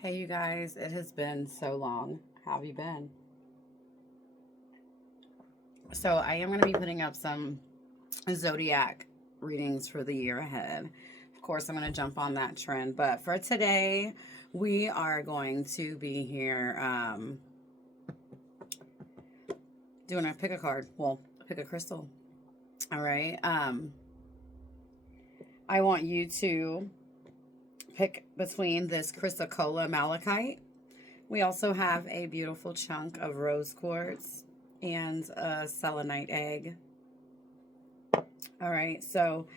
Hey, you guys, it has been so long. How have you been? So, I am going to be putting up some zodiac readings for the year ahead. Of course, I'm going to jump on that trend. But for today, we are going to be here doing a pick a card. Well, pick a crystal. All right. I want you to pick between this chrysocolla malachite. We also have a beautiful chunk of rose quartz and a selenite egg. All right, so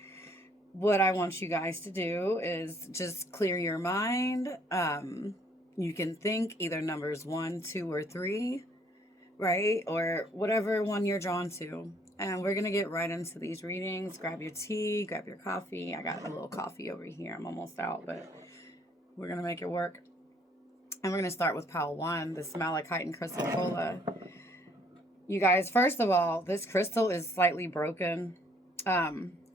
what I want you guys to do is just clear your mind. You can think either numbers one, two, or three, right? Or whatever one you're drawn to. And we're going to get right into these readings. Grab your tea, grab your coffee. I got a little coffee over here. I'm almost out, but we're going to make it work. And we're going to start with pile one, this malachite and chrysocolla. You guys, first of all, this crystal is slightly broken.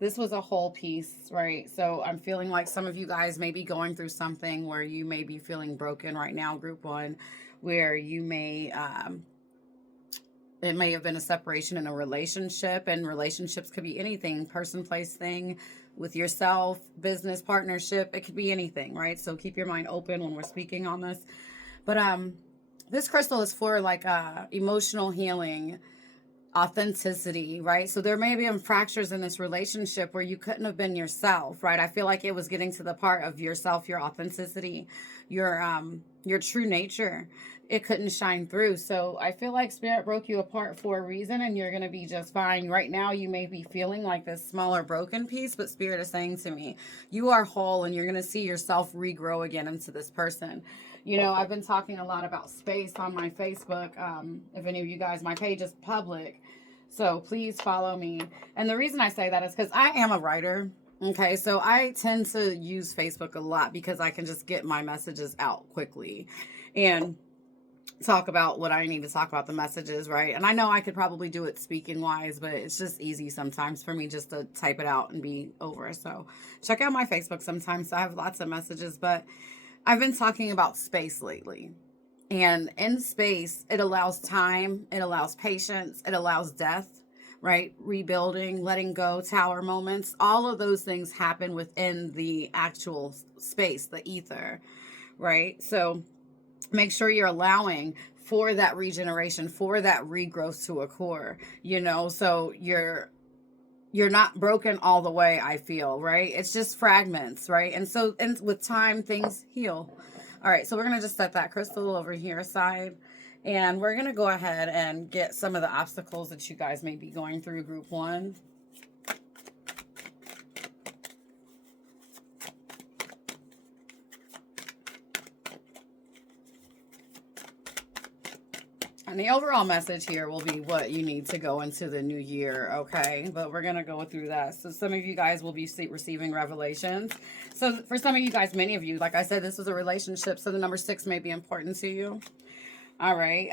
This was a whole piece, right? So I'm feeling like some of you guys may be going through something where you may be feeling broken right now, group one, where you may, it may have been a separation in a relationship, and relationships could be anything, person, place, thing, with yourself, business, partnership. It could be anything, right? So keep your mind open when we're speaking on this. But this crystal is for like emotional healing, authenticity, right? So there may have been fractures in this relationship where you couldn't have been yourself, right? I feel like it was getting to the part of yourself, your authenticity, your true nature. It couldn't shine through. So I feel like spirit broke you apart for a reason, and you're going to be just fine. Right now, you may be feeling like this smaller broken piece, but spirit is saying to me, you are whole, and you're going to see yourself regrow again into this person. You know, I've been talking a lot about space on my Facebook. If any of you guys, my page is public, so please follow me. And the reason I say that is because I am a writer. Okay, so I tend to use Facebook a lot because I can just get my messages out quickly and talk about what I need to talk about, the messages, right? And I know I could probably do it speaking wise, but it's just easy sometimes for me just to type it out and be over. So check out my Facebook sometimes. I have lots of messages, but I've been talking about space lately. And in space, it allows time, it allows patience, it allows death, right? Rebuilding, letting go, tower moments. All of those things happen within the actual space, the ether, right? So make sure you're allowing for that regeneration, for that regrowth to occur, so you're not broken all the way, I feel, right? It's just fragments, right? And with time, things heal. All right, so we're going to just set that crystal over here aside, and we're going to go ahead and get some of the obstacles that you guys may be going through, group one. And the overall message here will be what you need to go into the new year, okay? But we're going to go through that. So some of you guys will be receiving revelations. So for some of you guys, many of you, like I said, this is a relationship, so the number 6 may be important to you. All right.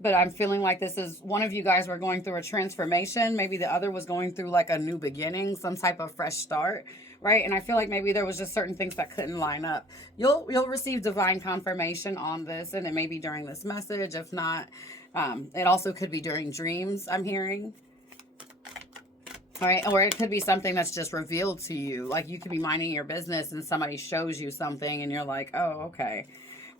But I'm feeling like this is one of you guys were going through a transformation. Maybe the other was going through like a new beginning, some type of fresh start, right? And I feel like maybe there was just certain things that couldn't line up. You'll receive divine confirmation on this, and it may be during this message. If not, it also could be during dreams, I'm hearing. All right, or it could be something that's just revealed to you. Like you could be minding your business and somebody shows you something and you're like, oh, okay.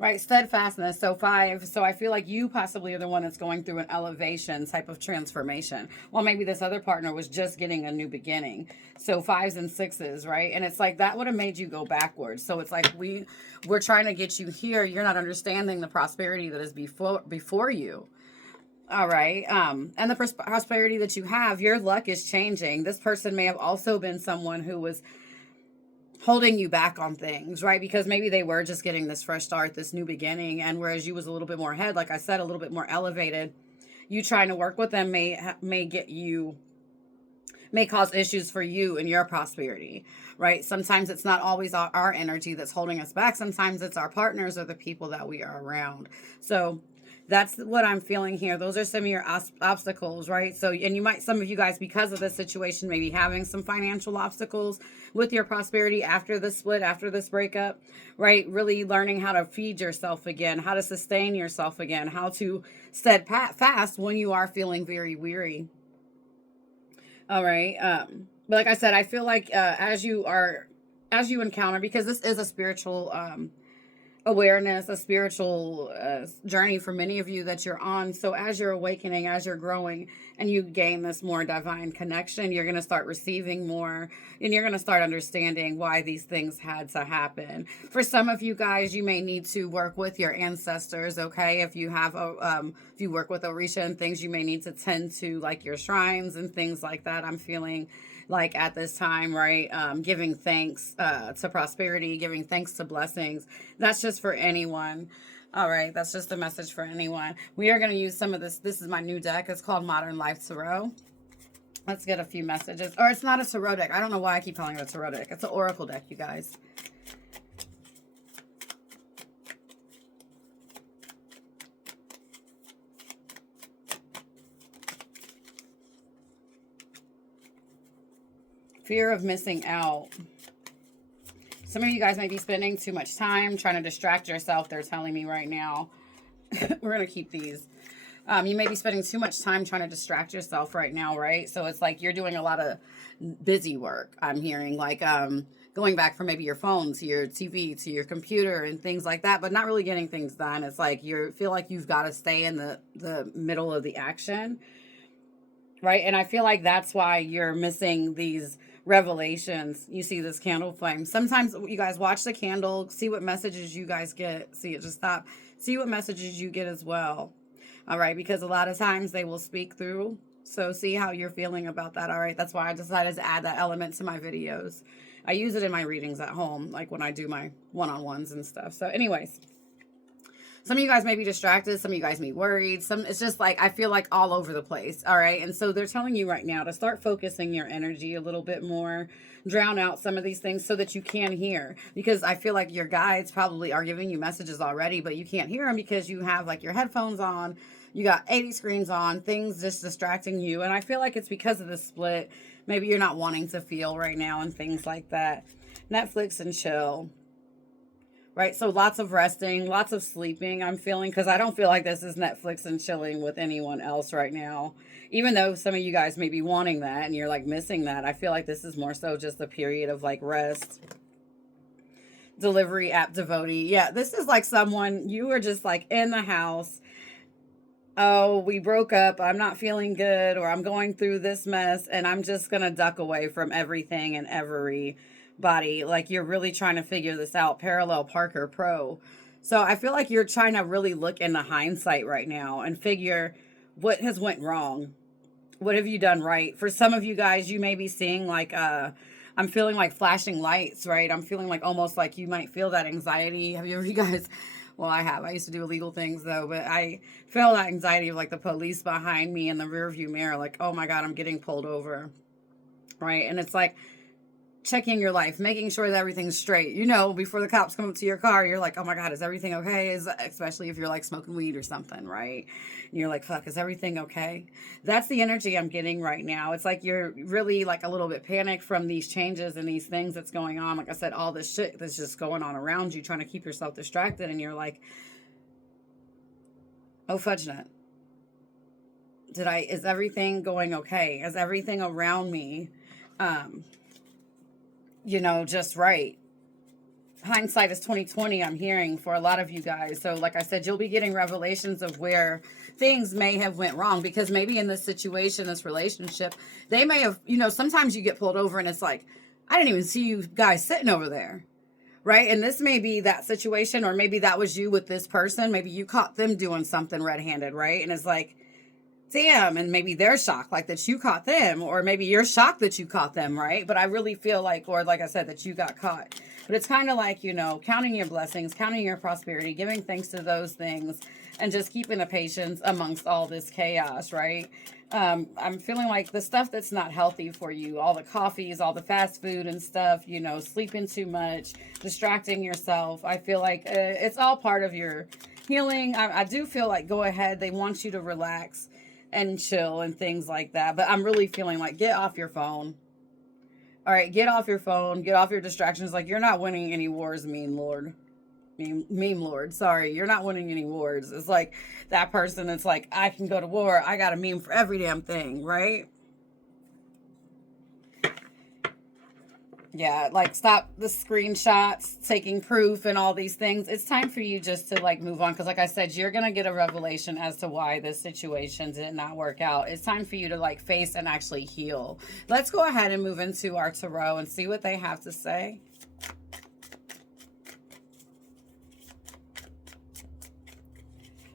Right, steadfastness. So 5. So I feel like you possibly are the one that's going through an elevation type of transformation. Well, maybe this other partner was just getting a new beginning. So 5s and 6s, right? And it's like that would have made you go backwards. So it's like we're trying to get you here. You're not understanding the prosperity that is before you. All right. And the prosperity that you have, your luck is changing. This person may have also been someone who was holding you back on things, right? Because maybe they were just getting this fresh start, this new beginning. And whereas you was a little bit more ahead, like I said, a little bit more elevated, you trying to work with them may cause issues for you and your prosperity, right? Sometimes it's not always our energy that's holding us back. Sometimes it's our partners or the people that we are around. So That's what I'm feeling here. Those are some of your obstacles, right? So, and you might, some of you guys, because of this situation, maybe having some financial obstacles with your prosperity after the split, after this breakup, right? Really learning how to feed yourself again, how to sustain yourself again, how to steadfast when you are feeling very weary. All right. But like I said, I feel like as you encounter, because this is a spiritual awareness, a spiritual journey for many of you that you're on. So as you're awakening, as you're growing, and you gain this more divine connection, you're going to start receiving more, and you're going to start understanding why these things had to happen. For some of you guys, you may need to work with your ancestors. Okay, if you have if you work with Orisha and things, you may need to tend to like your shrines and things like that. I'm feeling like at this time, right? Giving thanks to prosperity, giving thanks to blessings. That's just for anyone. All right, that's just a message for anyone. We are going to use some of this. This is my new deck. It's called Modern Life Tarot. Let's get a few messages. Or it's not a tarot deck. I don't know why I keep calling it a tarot deck. It's an oracle deck, you guys. Fear of missing out. Some of you guys may be spending too much time trying to distract yourself. They're telling me right now. We're going to keep these. You may be spending too much time trying to distract yourself right now, right? So it's like you're doing a lot of busy work. I'm hearing like going back from maybe your phone to your TV to your computer and things like that, but not really getting things done. It's like you feel like you've got to stay in the middle of the action, right? And I feel like that's why you're missing these revelations. You see this candle flame. Sometimes you guys watch the candle, see what messages you guys get. See it, just stop. See what messages you get as well. All right, because a lot of times they will speak through. So see how you're feeling about that. All right, that's why I decided to add that element to my videos. I use it in my readings at home, like when I do my one-on-ones and stuff. So anyways, some of you guys may be distracted. Some of you guys may be worried. It's just like, I feel like all over the place. All right. And so they're telling you right now to start focusing your energy a little bit more, drown out some of these things so that you can hear, because I feel like your guides probably are giving you messages already, but you can't hear them because you have like your headphones on, you got 80 screens on, things just distracting you. And I feel like it's because of the split. Maybe you're not wanting to feel right now and things like that. Netflix and chill. Right, so lots of resting, lots of sleeping, I'm feeling, because I don't feel like this is Netflix and chilling with anyone else right now. Even though some of you guys may be wanting that and you're like missing that, I feel like this is more so just a period of like rest. Delivery app devotee. Yeah, this is like someone, you were just like in the house. Oh, we broke up. I'm not feeling good, or I'm going through this mess, and I'm just going to duck away from everything and everybody. Like you're really trying to figure this out. Parallel Parker Pro. So I feel like you're trying to really look into hindsight right now and figure what has went wrong. What have you done right? For some of you guys, you may be seeing like, I'm feeling like flashing lights, right? I'm feeling like almost like you might feel that anxiety. Have you guys, well, I have. I used to do illegal things though, but I feel that anxiety of like the police behind me in the rear view mirror, like, oh my God, I'm getting pulled over, right? And it's like, checking your life, making sure that everything's straight. You know, before the cops come up to your car, you're like, oh my God, is everything okay? Especially if you're like smoking weed or something, right? And you're like, fuck, is everything okay? That's the energy I'm getting right now. It's like you're really like a little bit panicked from these changes and these things that's going on. Like I said, all this shit that's just going on around you, trying to keep yourself distracted. And you're like, oh, fudge nut. Is everything going okay? Is everything around me, just right? Hindsight is 2020, I'm hearing for a lot of you guys. So like I said, you'll be getting revelations of where things may have went wrong, because maybe in this situation, this relationship, they may have, sometimes you get pulled over and it's like, I didn't even see you guys sitting over there. Right. And this may be that situation, or maybe that was you with this person. Maybe you caught them doing something red-handed. Right. And it's like, damn, and maybe they're shocked like that you caught them, or maybe you're shocked that you caught them, right? But I really feel like, or like I said, that you got caught. But it's kind of like, counting your blessings, counting your prosperity, giving thanks to those things, and just keeping the patience amongst all this chaos, right? I'm feeling like the stuff that's not healthy for you, all the coffees, all the fast food and stuff, sleeping too much, distracting yourself. I feel like it's all part of your healing. I do feel like go ahead. They want you to relax and chill and things like that. But I'm really feeling like get off your phone. All right, get off your phone. Get off your distractions. Like you're not winning any wars, mean lord. Meme lord. Sorry, you're not winning any wars. It's like that person that's like, I can go to war. I got a meme for every damn thing, right? Yeah, like stop the screenshots, taking proof and all these things. It's time for you just to like move on. Because like I said, you're going to get a revelation as to why this situation did not work out. It's time for you to like face and actually heal. Let's go ahead and move into our tarot and see what they have to say.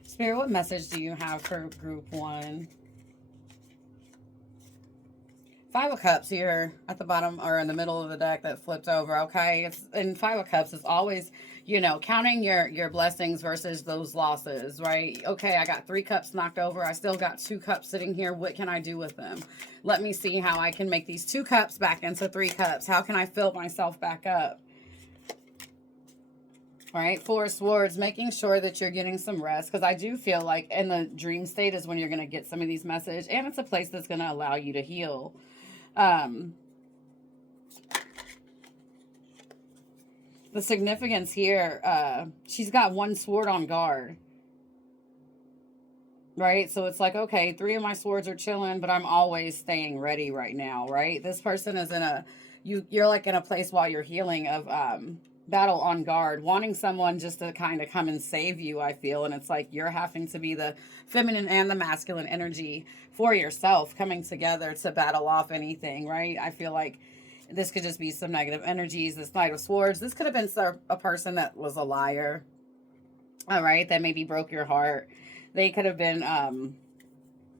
Spirit, what message do you have for group 1? 5 of Cups here at the bottom or in the middle of the deck that flipped over, okay? It's in 5 of Cups, it's always, you know, counting your blessings versus those losses, right? Okay, I got 3 cups knocked over. I still got 2 cups sitting here. What can I do with them? Let me see how I can make these 2 cups back into 3 cups. How can I fill myself back up? All right, 4 of Swords, making sure that you're getting some rest, because I do feel like in the dream state is when you're going to get some of these messages, and it's a place that's going to allow you to heal. The significance here, she's got 1 sword on guard. Right? So it's like, okay, 3 of my swords are chilling, but I'm always staying ready right now, right? This person is in a, you're like in a place while you're healing of, battle on guard, wanting someone just to kind of come and save you, I feel. And it's like you're having to be the feminine and the masculine energy for yourself coming together to battle off anything, right? I feel like this could just be some negative energies. This Knight of Swords, this could have been a person that was a liar, all right, that maybe broke your heart. They could have been,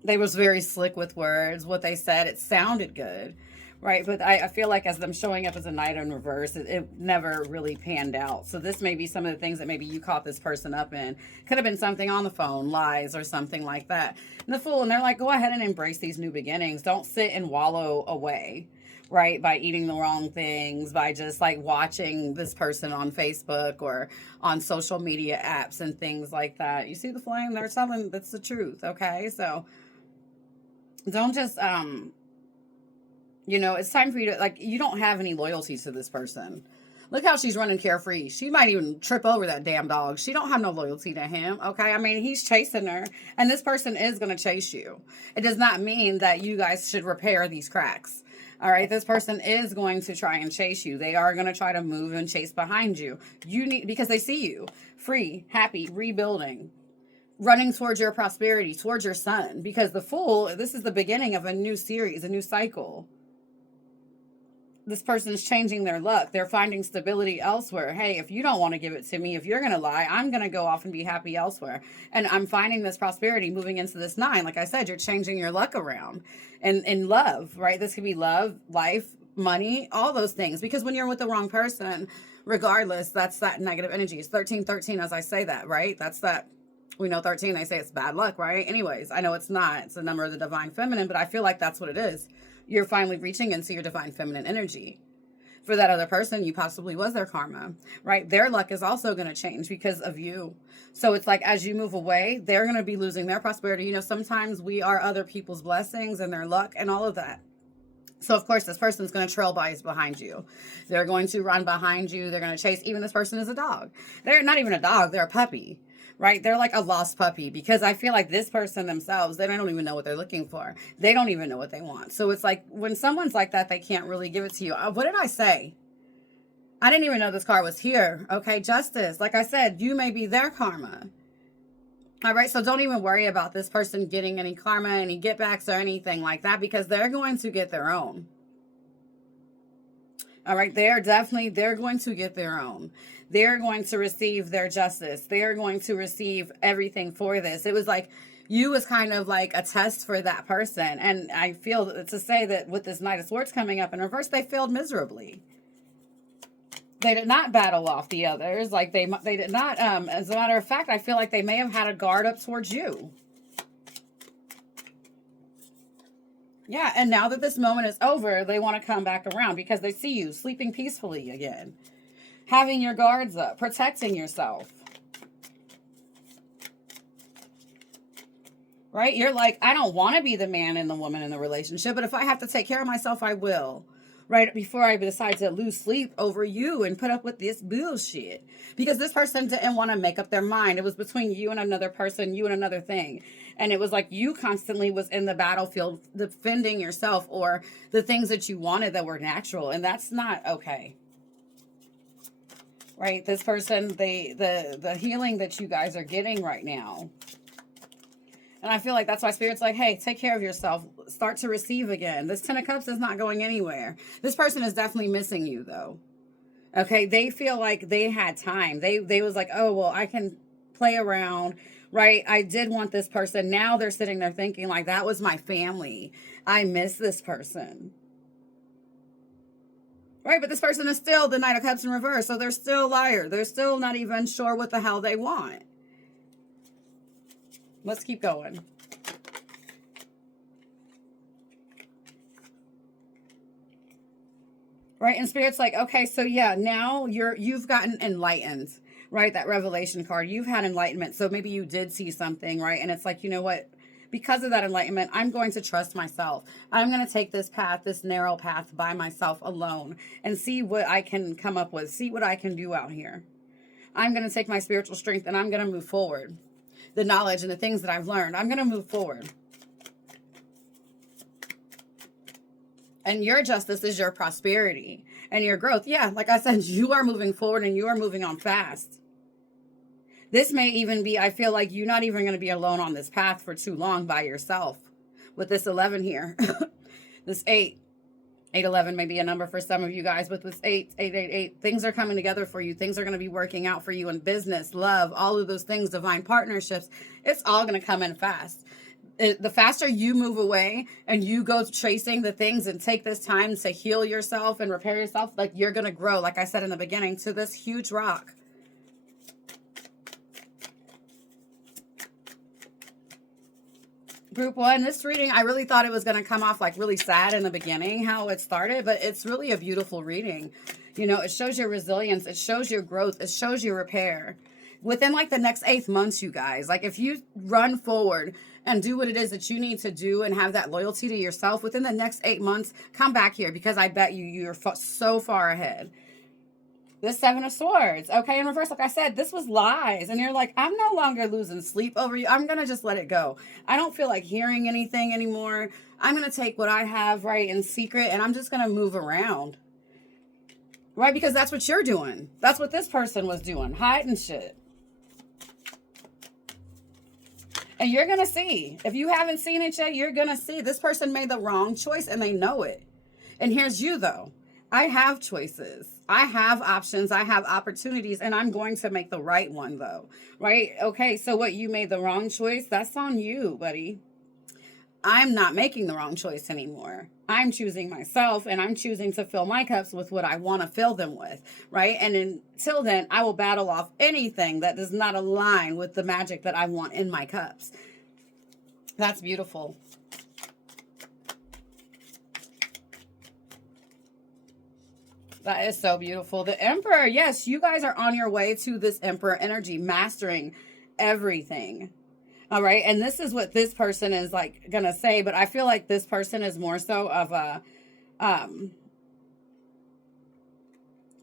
they was very slick with words. What they said, it sounded good. Right, but I feel like as them showing up as a knight in reverse, it never really panned out. So this may be some of the things that maybe you caught this person up in. Could have been something on the phone, lies or something like that. And the Fool, and they're like, go ahead and embrace these new beginnings. Don't sit and wallow away, right, by eating the wrong things, by just like watching this person on Facebook or on social media apps and things like that. You see the flame? They're telling that's the truth, okay? So don't just... you know, it's time for you to, like, you don't have any loyalty to this person. Look how she's running carefree. She might even trip over that damn dog. She don't have no loyalty to him, okay? I mean, he's chasing her, and this person is going to chase you. It does not mean that you guys should repair these cracks, all right? This person is going to try and chase you. They are going to try to move and chase behind you. You need, because they see you free, happy, rebuilding, running towards your prosperity, towards your son. Because the Fool, this is the beginning of a new series, a new cycle. This person's changing their luck. They're finding stability elsewhere. Hey, if you don't want to give it to me, if you're going to lie, I'm going to go off and be happy elsewhere. And I'm finding this prosperity moving into this 9. Like I said, you're changing your luck around. And in love, right? This could be love, life, money, all those things. Because when you're with the wrong person, regardless, that's that negative energy. It's 1313 as I say that, right? That's that. We know 13, they say it's bad luck, right? Anyways, I know it's not. It's a number of the divine feminine, but I feel like that's what it is. You're finally reaching into your divine feminine energy. For that other person, you possibly was their karma, right? Their luck is also going to change because of you. So it's like as you move away, they're going to be losing their prosperity. You know, sometimes we are other people's blessings and their luck and all of that. So, of course, this person's going to trail behind you. They're going to run behind you. They're going to chase. Even this person is a dog. They're not even a dog. They're a puppy. Right? They're like a lost puppy because I feel like this person themselves, they don't even know what they're looking for. They don't even know what they want. So it's like when someone's like that, they can't really give it to you. What did I say? I didn't even know this card was here. Okay, Justice. Like I said, you may be their karma. All right, so don't even worry about this person getting any karma, any get backs or anything like that because they're going to get their own. All right, they're going to get their own. They're going to receive their justice. They're going to receive everything for this. It was like you was kind of like a test for that person. And I feel to say that with this Knight of Swords coming up in reverse, they failed miserably. They did not battle off the others. Like they did not. As a matter of fact, I feel like they may have had a guard up towards you. Yeah, and now that this moment is over, they want to come back around because they see you sleeping peacefully again. Having your guards up, protecting yourself. right? You're like, I don't want to be the man and the woman in the relationship, but if I have to take care of myself, I will. Right before I decide to lose sleep over you and put up with this bullshit. Because this person didn't want to make up their mind. It was between you and another person, you and another thing. And it was like you constantly was in the battlefield defending yourself or the things that you wanted that were natural. And that's not okay. Right? This person, the healing that you guys are getting right now. And I feel like that's why Spirit's like, hey, take care of yourself. Start to receive again. This Ten of Cups is not going anywhere. This person is definitely missing you, though. Okay, they feel like they had time. They was like, oh, well, I can play around, right? I did want this person. Now they're sitting there thinking like, that was my family. I miss this person. Right, but this person is still the Knight of Cups in reverse. So they're still a liar. They're still not even sure what the hell they want. Let's keep going. Right, and Spirit's like, okay, so yeah, now you've gotten enlightened, right? That revelation card, you've had enlightenment. So maybe you did see something, right? And it's like, you know what? Because of that enlightenment, I'm going to trust myself. I'm going to take this path, this narrow path by myself alone and see what I can come up with, see what I can do out here. I'm going to take my spiritual strength and I'm going to move forward. The knowledge and the things that I've learned, I'm going to move forward. And your justice is your prosperity and your growth. Yeah, like I said, you are moving forward and you are moving on fast. This may even be, I feel like you're not even going to be alone on this path for too long by yourself. With this 11 here, this 8. 811 may be a number for some of you guys, but with 888, things are coming together for you. Things are going to be working out for you in business, love, all of those things, divine partnerships. It's all going to come in fast. The faster you move away and you go chasing the things and take this time to heal yourself and repair yourself, like you're going to grow, like I said in the beginning, to this huge rock. Group 1, this reading, I really thought it was going to come off like really sad in the beginning, how it started, but it's really a beautiful reading. You know, it shows your resilience. It shows your growth. It shows your repair. Within like the next 8 months, you guys, like if you run forward and do what it is that you need to do and have that loyalty to yourself, within the next 8 months, come back here because I bet you're so far ahead. This 7 of Swords. Okay, in reverse, like I said, this was lies. And you're like, I'm no longer losing sleep over you. I'm going to just let it go. I don't feel like hearing anything anymore. I'm going to take what I have, right, in secret, and I'm just going to move around. Right, because that's what you're doing. That's what this person was doing, hiding shit. And you're going to see. If you haven't seen it yet, you're going to see. This person made the wrong choice, and they know it. And here's you, though. I have choices. I have options. I have opportunities, and I'm going to make the right one, though. Right? Okay, so what, you made the wrong choice? That's on you, buddy. I'm not making the wrong choice anymore. I'm choosing myself, and I'm choosing to fill my cups with what I want to fill them with, right? And until then, I will battle off anything that does not align with the magic that I want in my cups. That's beautiful. That is so beautiful. The Emperor, yes, you guys are on your way to this Emperor energy, mastering everything. All right, and this is what this person is like gonna say, but I feel like this person is more so of a,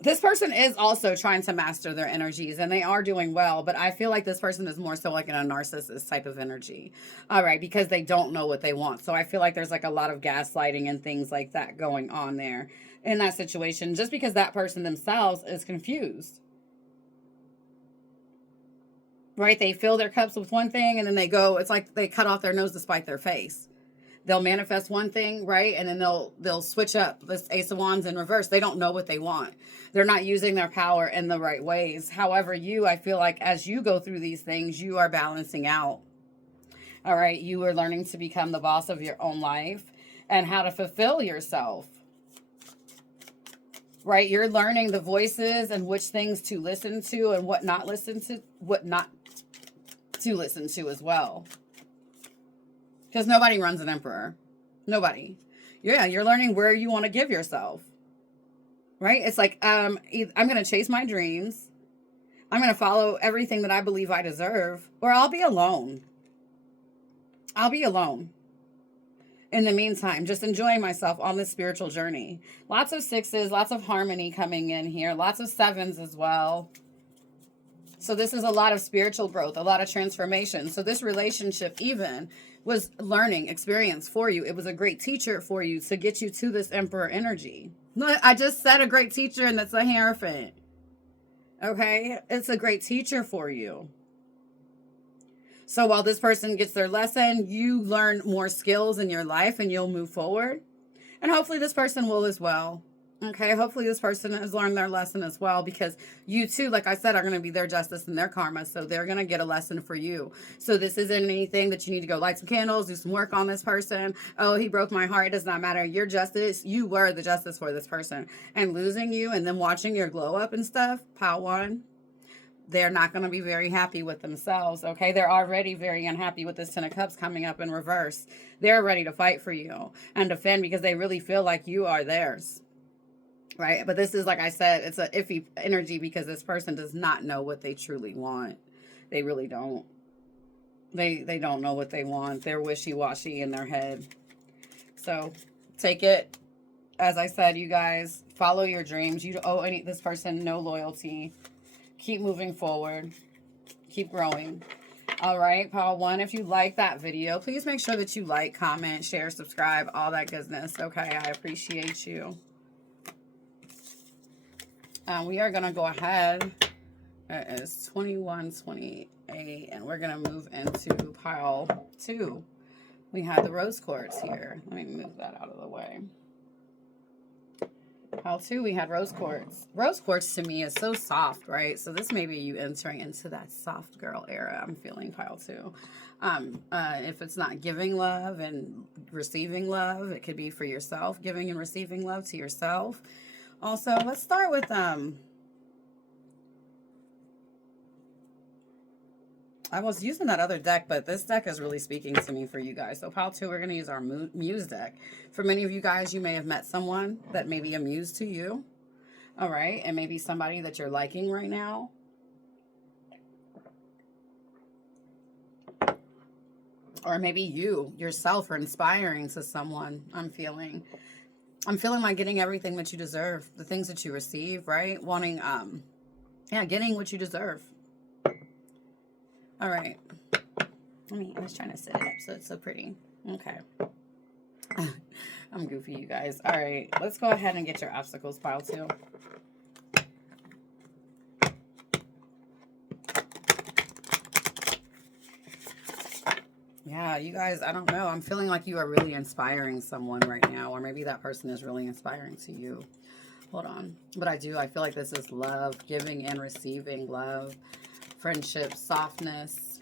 this person is also trying to master their energies, and they are doing well, but I feel like this person is more so like in a narcissist type of energy. All right, because they don't know what they want. So I feel like there's like a lot of gaslighting and things like that going on there in that situation, just because that person themselves is confused. Right? They fill their cups with one thing and then they go, it's like they cut off their nose to spite their face. They'll manifest one thing, right? And then they'll switch up. This Ace of Wands in reverse. They don't know what they want. They're not using their power in the right ways. However, I feel like as you go through these things, you are balancing out. All right? You are learning to become the boss of your own life and how to fulfill yourself. Right? You're learning the voices and which things to listen to and what not to listen to as well. Because nobody runs an emperor. Nobody. Yeah, you're learning where you want to give yourself. Right? It's like, I'm going to chase my dreams. I'm going to follow everything that I believe I deserve, or I'll be alone. I'll be alone. In the meantime, just enjoying myself on this spiritual journey. Lots of sixes, lots of harmony coming in here, lots of sevens as well. So this is a lot of spiritual growth, a lot of transformation. So this relationship even was learning experience for you. It was a great teacher for you to get you to this Emperor energy. Look, I just said a great teacher, and that's a Hierophant. Okay? It's a great teacher for you. So while this person gets their lesson, you learn more skills in your life and you'll move forward. And hopefully this person will as well. Okay, hopefully this person has learned their lesson as well, because you too, like I said, are going to be their justice and their karma. So they're going to get a lesson for you. So this isn't anything that you need to go light some candles, do some work on this person. Oh, he broke my heart. It does not matter. Your justice, you were the justice for this person. And losing you and then watching your glow up and stuff, pile one. They're not going to be very happy with themselves, okay? They're already very unhappy with this Ten of Cups coming up in reverse. They're ready to fight for you and defend because they really feel like you are theirs, right? But this is, like I said, it's an iffy energy because this person does not know what they truly want. They really don't. They don't know what they want. They're wishy-washy in their head. So take it. As I said, you guys, follow your dreams. You owe this person no loyalty. Keep moving forward. Keep growing. All right, pile one. If you like that video, please make sure that you like, comment, share, subscribe, all that goodness. Okay, I appreciate you. We are going to go ahead. It is 21:28, and we're going to move into pile two. We have the rose quartz here. Let me move that out of the way. Pile two, we had rose quartz. Rose quartz to me is so soft, right? So this may be you entering into that soft girl era. I'm feeling pile two. If it's not giving love and receiving love, it could be for yourself, giving and receiving love to yourself. Also, let's start with I was using that other deck, but this deck is really speaking to me for you guys. So pile two, we're going to use our Muse deck. For many of you guys, you may have met someone that may be a muse to you. All right. And maybe somebody that you're liking right now. Or maybe you yourself are inspiring to someone. I'm feeling like getting everything that you deserve. The things that you receive, right? Wanting, getting what you deserve. All right. I was trying to set it up so it's so pretty. Okay. I'm goofy, you guys. All right. Let's go ahead and get your obstacles, pile two. Yeah, you guys, I don't know. I'm feeling like you are really inspiring someone right now. Or maybe that person is really inspiring to you. Hold on. But I feel like this is love, giving and receiving love. Friendship, softness.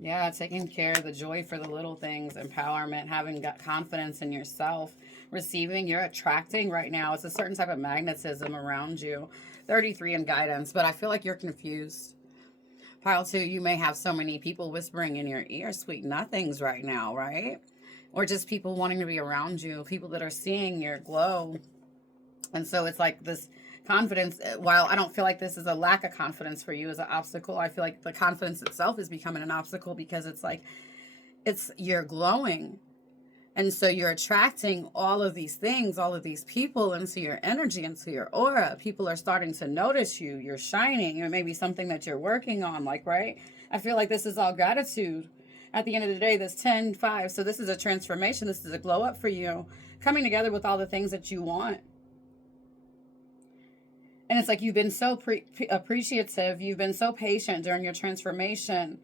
Yeah, taking care of the joy for the little things, empowerment, having got confidence in yourself, receiving, you're attracting right now. It's a certain type of magnetism around you. 33 in guidance, but I feel like you're confused. Pile two, you may have so many people whispering in your ear sweet nothings right now, right? Or just people wanting to be around you, people that are seeing your glow. And so it's like this confidence, while I don't feel like this is a lack of confidence for you as an obstacle, I feel like the confidence itself is becoming an obstacle because it's like, you're glowing. And so you're attracting all of these things, all of these people into your energy, into your aura. People are starting to notice you. You're shining. It may be something that you're working on, like, right? I feel like this is all gratitude. At the end of the day, this 10-5. So this is a transformation. This is a glow up for you. Coming together with all the things that you want. And it's like you've been so appreciative. You've been so patient during your transformation.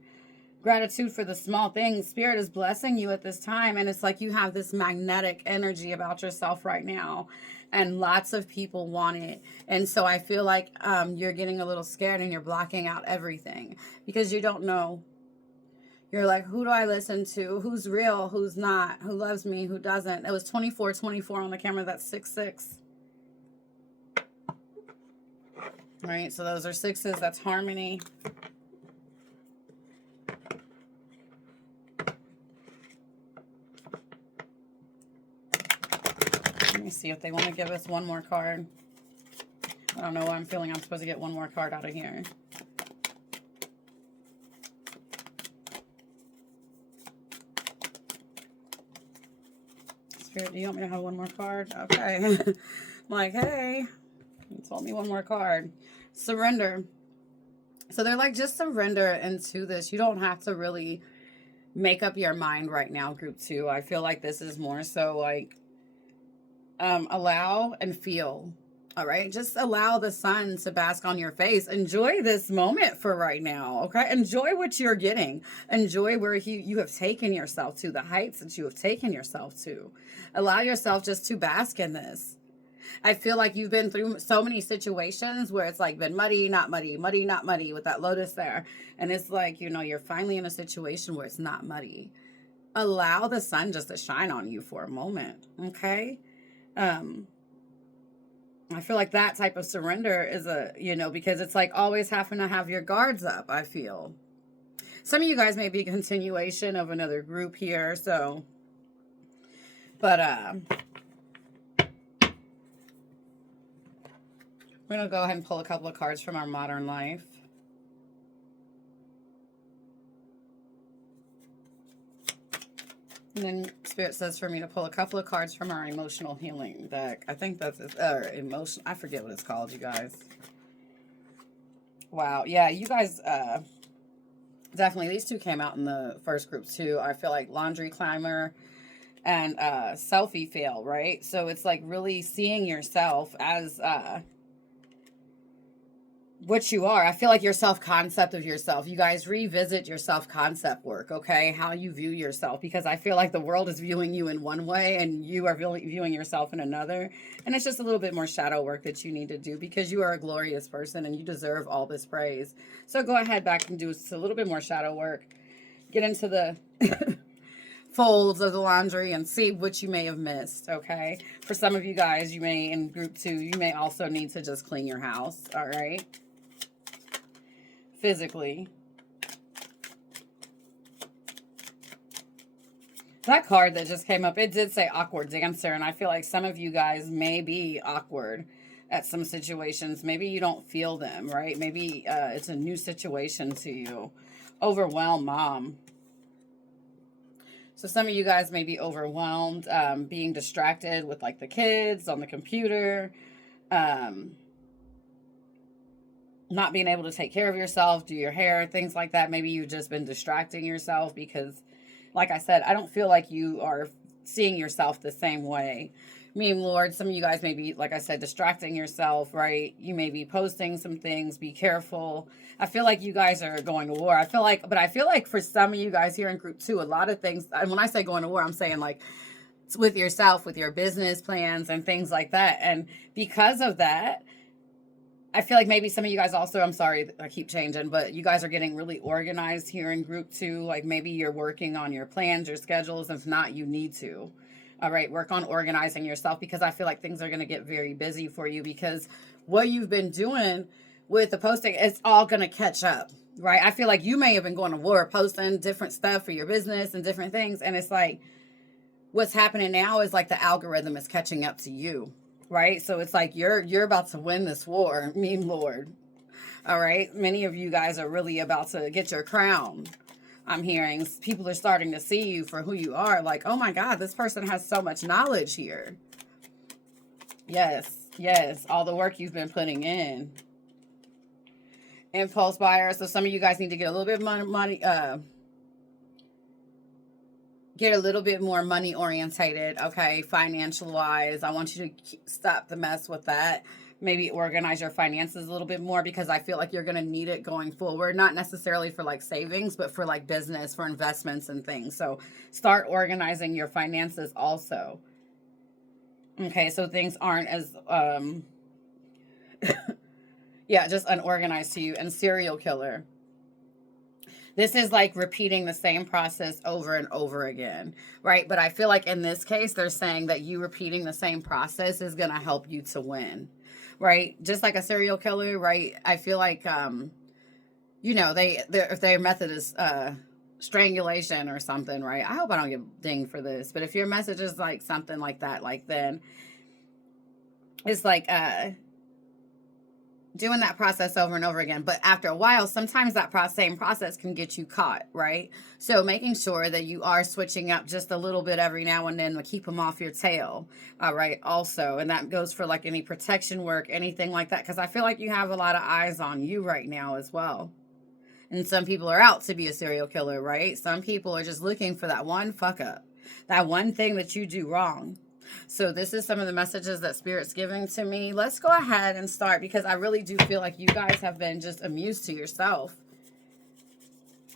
Gratitude for the small things. Spirit is blessing you at this time. And it's like you have this magnetic energy about yourself right now. And lots of people want it. And so I feel like you're getting a little scared and you're blocking out everything. Because you don't know. You're like, who do I listen to? Who's real? Who's not? Who loves me? Who doesn't? It was 24 on the camera. That's 6-6. All right, so those are 6s. That's harmony. Let me see if they want to give us one more card. I don't know why I'm feeling I'm supposed to get one more card out of here. Spirit, do you want me to have one more card? Okay. I'm like, hey, you told me one more card. Surrender. So they're like, just surrender into this. You don't have to really make up your mind right now, group 2. I feel like this is more so like allow and feel. All right, just allow the sun to bask on your face. Enjoy this moment for right now. Okay, enjoy what you're getting. Enjoy where you have taken yourself to, the heights that you have taken yourself to. Allow yourself just to bask in this. I feel like you've been through so many situations where it's like been muddy, not muddy, muddy, not muddy with that lotus there. And it's like, you know, you're finally in a situation where it's not muddy. Allow the sun just to shine on you for a moment. Okay. I feel like that type of surrender is because it's like always having to have your guards up, I feel. Some of you guys may be a continuation of another group here, so. But, we're going to go ahead and pull a couple of cards from our modern life. And then Spirit says for me to pull a couple of cards from our emotional healing deck. I think that's I forget what it's called, you guys. Wow. Yeah, you guys definitely, these two came out in the first group too. I feel like laundry climber and selfie fail, right? So it's like really seeing yourself as what you are. I feel like your self-concept of yourself. You guys revisit your self-concept work, okay? How you view yourself, because I feel like the world is viewing you in one way and you are viewing yourself in another. And it's just a little bit more shadow work that you need to do, because you are a glorious person and you deserve all this praise. So go ahead back and do a little bit more shadow work. Get into the folds of the laundry and see what you may have missed, okay? For some of you guys, you may, in group 2, you may also need to just clean your house, all right? Physically. That card that just came up, it did say awkward dancer, and I feel like some of you guys may be awkward at some situations. Maybe you don't feel them, right? Maybe it's a new situation to you. Overwhelmed mom. So some of you guys may be overwhelmed, being distracted with like the kids on the computer, not being able to take care of yourself, do your hair, things like that. Maybe you've just been distracting yourself because, like I said, I don't feel like you are seeing yourself the same way. Lord, some of you guys may be, like I said, distracting yourself, right? You may be posting some things. Be careful. I feel like you guys are going to war. I feel like for some of you guys here in group 2, a lot of things, and when I say going to war, I'm saying like it's with yourself, with your business plans and things like that. And because of that, I feel like maybe some of you guys also, I'm sorry, I keep changing, but you guys are getting really organized here in group 2. Like maybe you're working on your plans, your schedules. If not, you need to. All right, work on organizing yourself, because I feel like things are going to get very busy for you, because what you've been doing with the posting, it's all going to catch up, right? I feel like you may have been going to war, posting different stuff for your business and different things. And it's like, what's happening now is like the algorithm is catching up to you. Right? So it's like you're about to win this war, Lord. All right? Many of you guys are really about to get your crown. I'm hearing people are starting to see you for who you are. Like, oh my God, this person has so much knowledge here. Yes, yes, all the work you've been putting in. Impulse buyers. So some of you guys need to get a little bit money, get a little bit more money orientated, okay, financial wise. I want you to stop the mess with that. Maybe organize your finances a little bit more, because I feel like you're going to need it going forward. Not necessarily for like savings, but for like business, for investments and things. So start organizing your finances also. Okay, so things aren't as, yeah, just unorganized to you. And serial killer. This is like repeating the same process over and over again, right? But I feel like in this case, they're saying that you repeating the same process is going to help you to win, right? Just like a serial killer, right? I feel like, if their method is strangulation or something, right? I hope I don't get dinged for this, but if your message is like something like that, like then it's like, doing that process over and over again. But after a while, sometimes that same process can get you caught, right? So making sure that you are switching up just a little bit every now and then to keep them off your tail. All right. Also, and that goes for like any protection work, anything like that. Because I feel like you have a lot of eyes on you right now as well. And some people are out to be a serial killer, right? Some people are just looking for that one fuck up, that one thing that you do wrong. So this is some of the messages that Spirit's giving to me. Let's go ahead and start, because I really do feel like you guys have been just amused to yourself.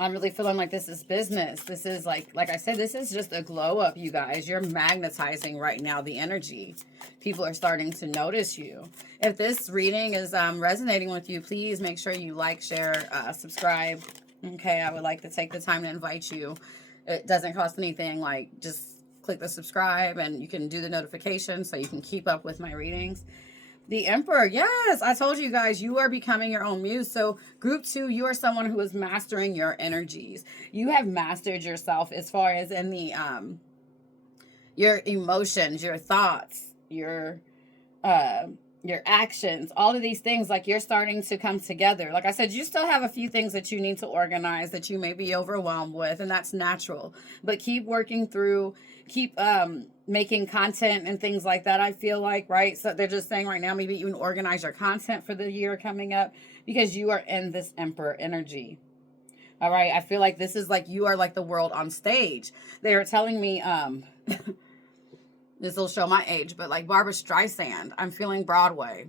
I'm really feeling like this is business. This is like I said, this is just a glow up, you guys. You're magnetizing right now the energy. People are starting to notice you. If this reading is resonating with you, please make sure you like, share, subscribe. Okay, I would like to take the time to invite you. It doesn't cost anything. Like, just click the subscribe and you can do the notification so you can keep up with my readings. The Emperor, yes, I told you guys, you are becoming your own muse. So group 2, you are someone who is mastering your energies. You have mastered yourself as far as in the your emotions, your thoughts, your actions, all of these things. Like, you're starting to come together. Like I said, you still have a few things that you need to organize, that you may be overwhelmed with, and that's natural. But keep working through, keep making content and things like that, I feel like, right? So they're just saying right now, maybe you can organize your content for the year coming up, because you are in this Emperor energy. All right, I feel like this is like you are like the world on stage. They are telling me this will show my age, but like Barbara Streisand, I'm feeling Broadway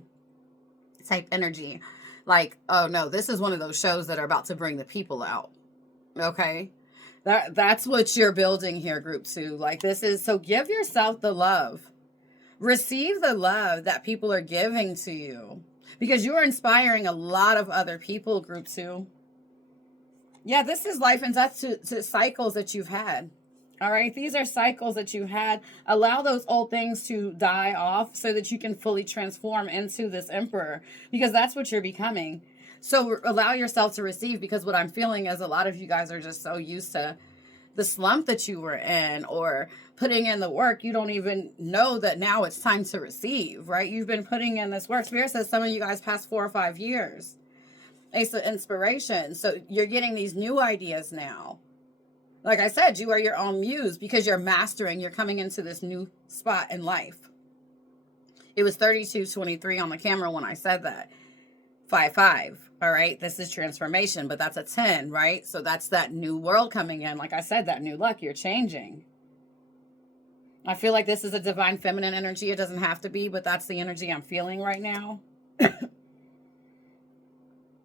type energy. Like, oh no, this is one of those shows that are about to bring the people out. Okay? That's what you're building here, group 2. Like, this is, so give yourself the love. Receive the love that people are giving to you, because you are inspiring a lot of other people, group 2. Yeah, this is life and death to cycles that you've had. All right, these are cycles that you had. Allow those old things to die off so that you can fully transform into this Emperor, because that's what you're becoming. So allow yourself to receive, because what I'm feeling is a lot of you guys are just so used to the slump that you were in, or putting in the work. You don't even know that now it's time to receive, right? You've been putting in this work. Spirit says some of you guys past 4 or 5 years. Ace of Inspiration. So you're getting these new ideas now. Like I said, you are your own muse, because you're mastering, you're coming into this new spot in life. It was 32:23 on the camera when I said that. 5-5. All right. This is transformation, but that's a 10, right? So that's that new world coming in. Like I said, that new luck, you're changing. I feel like this is a divine feminine energy. It doesn't have to be, but that's the energy I'm feeling right now.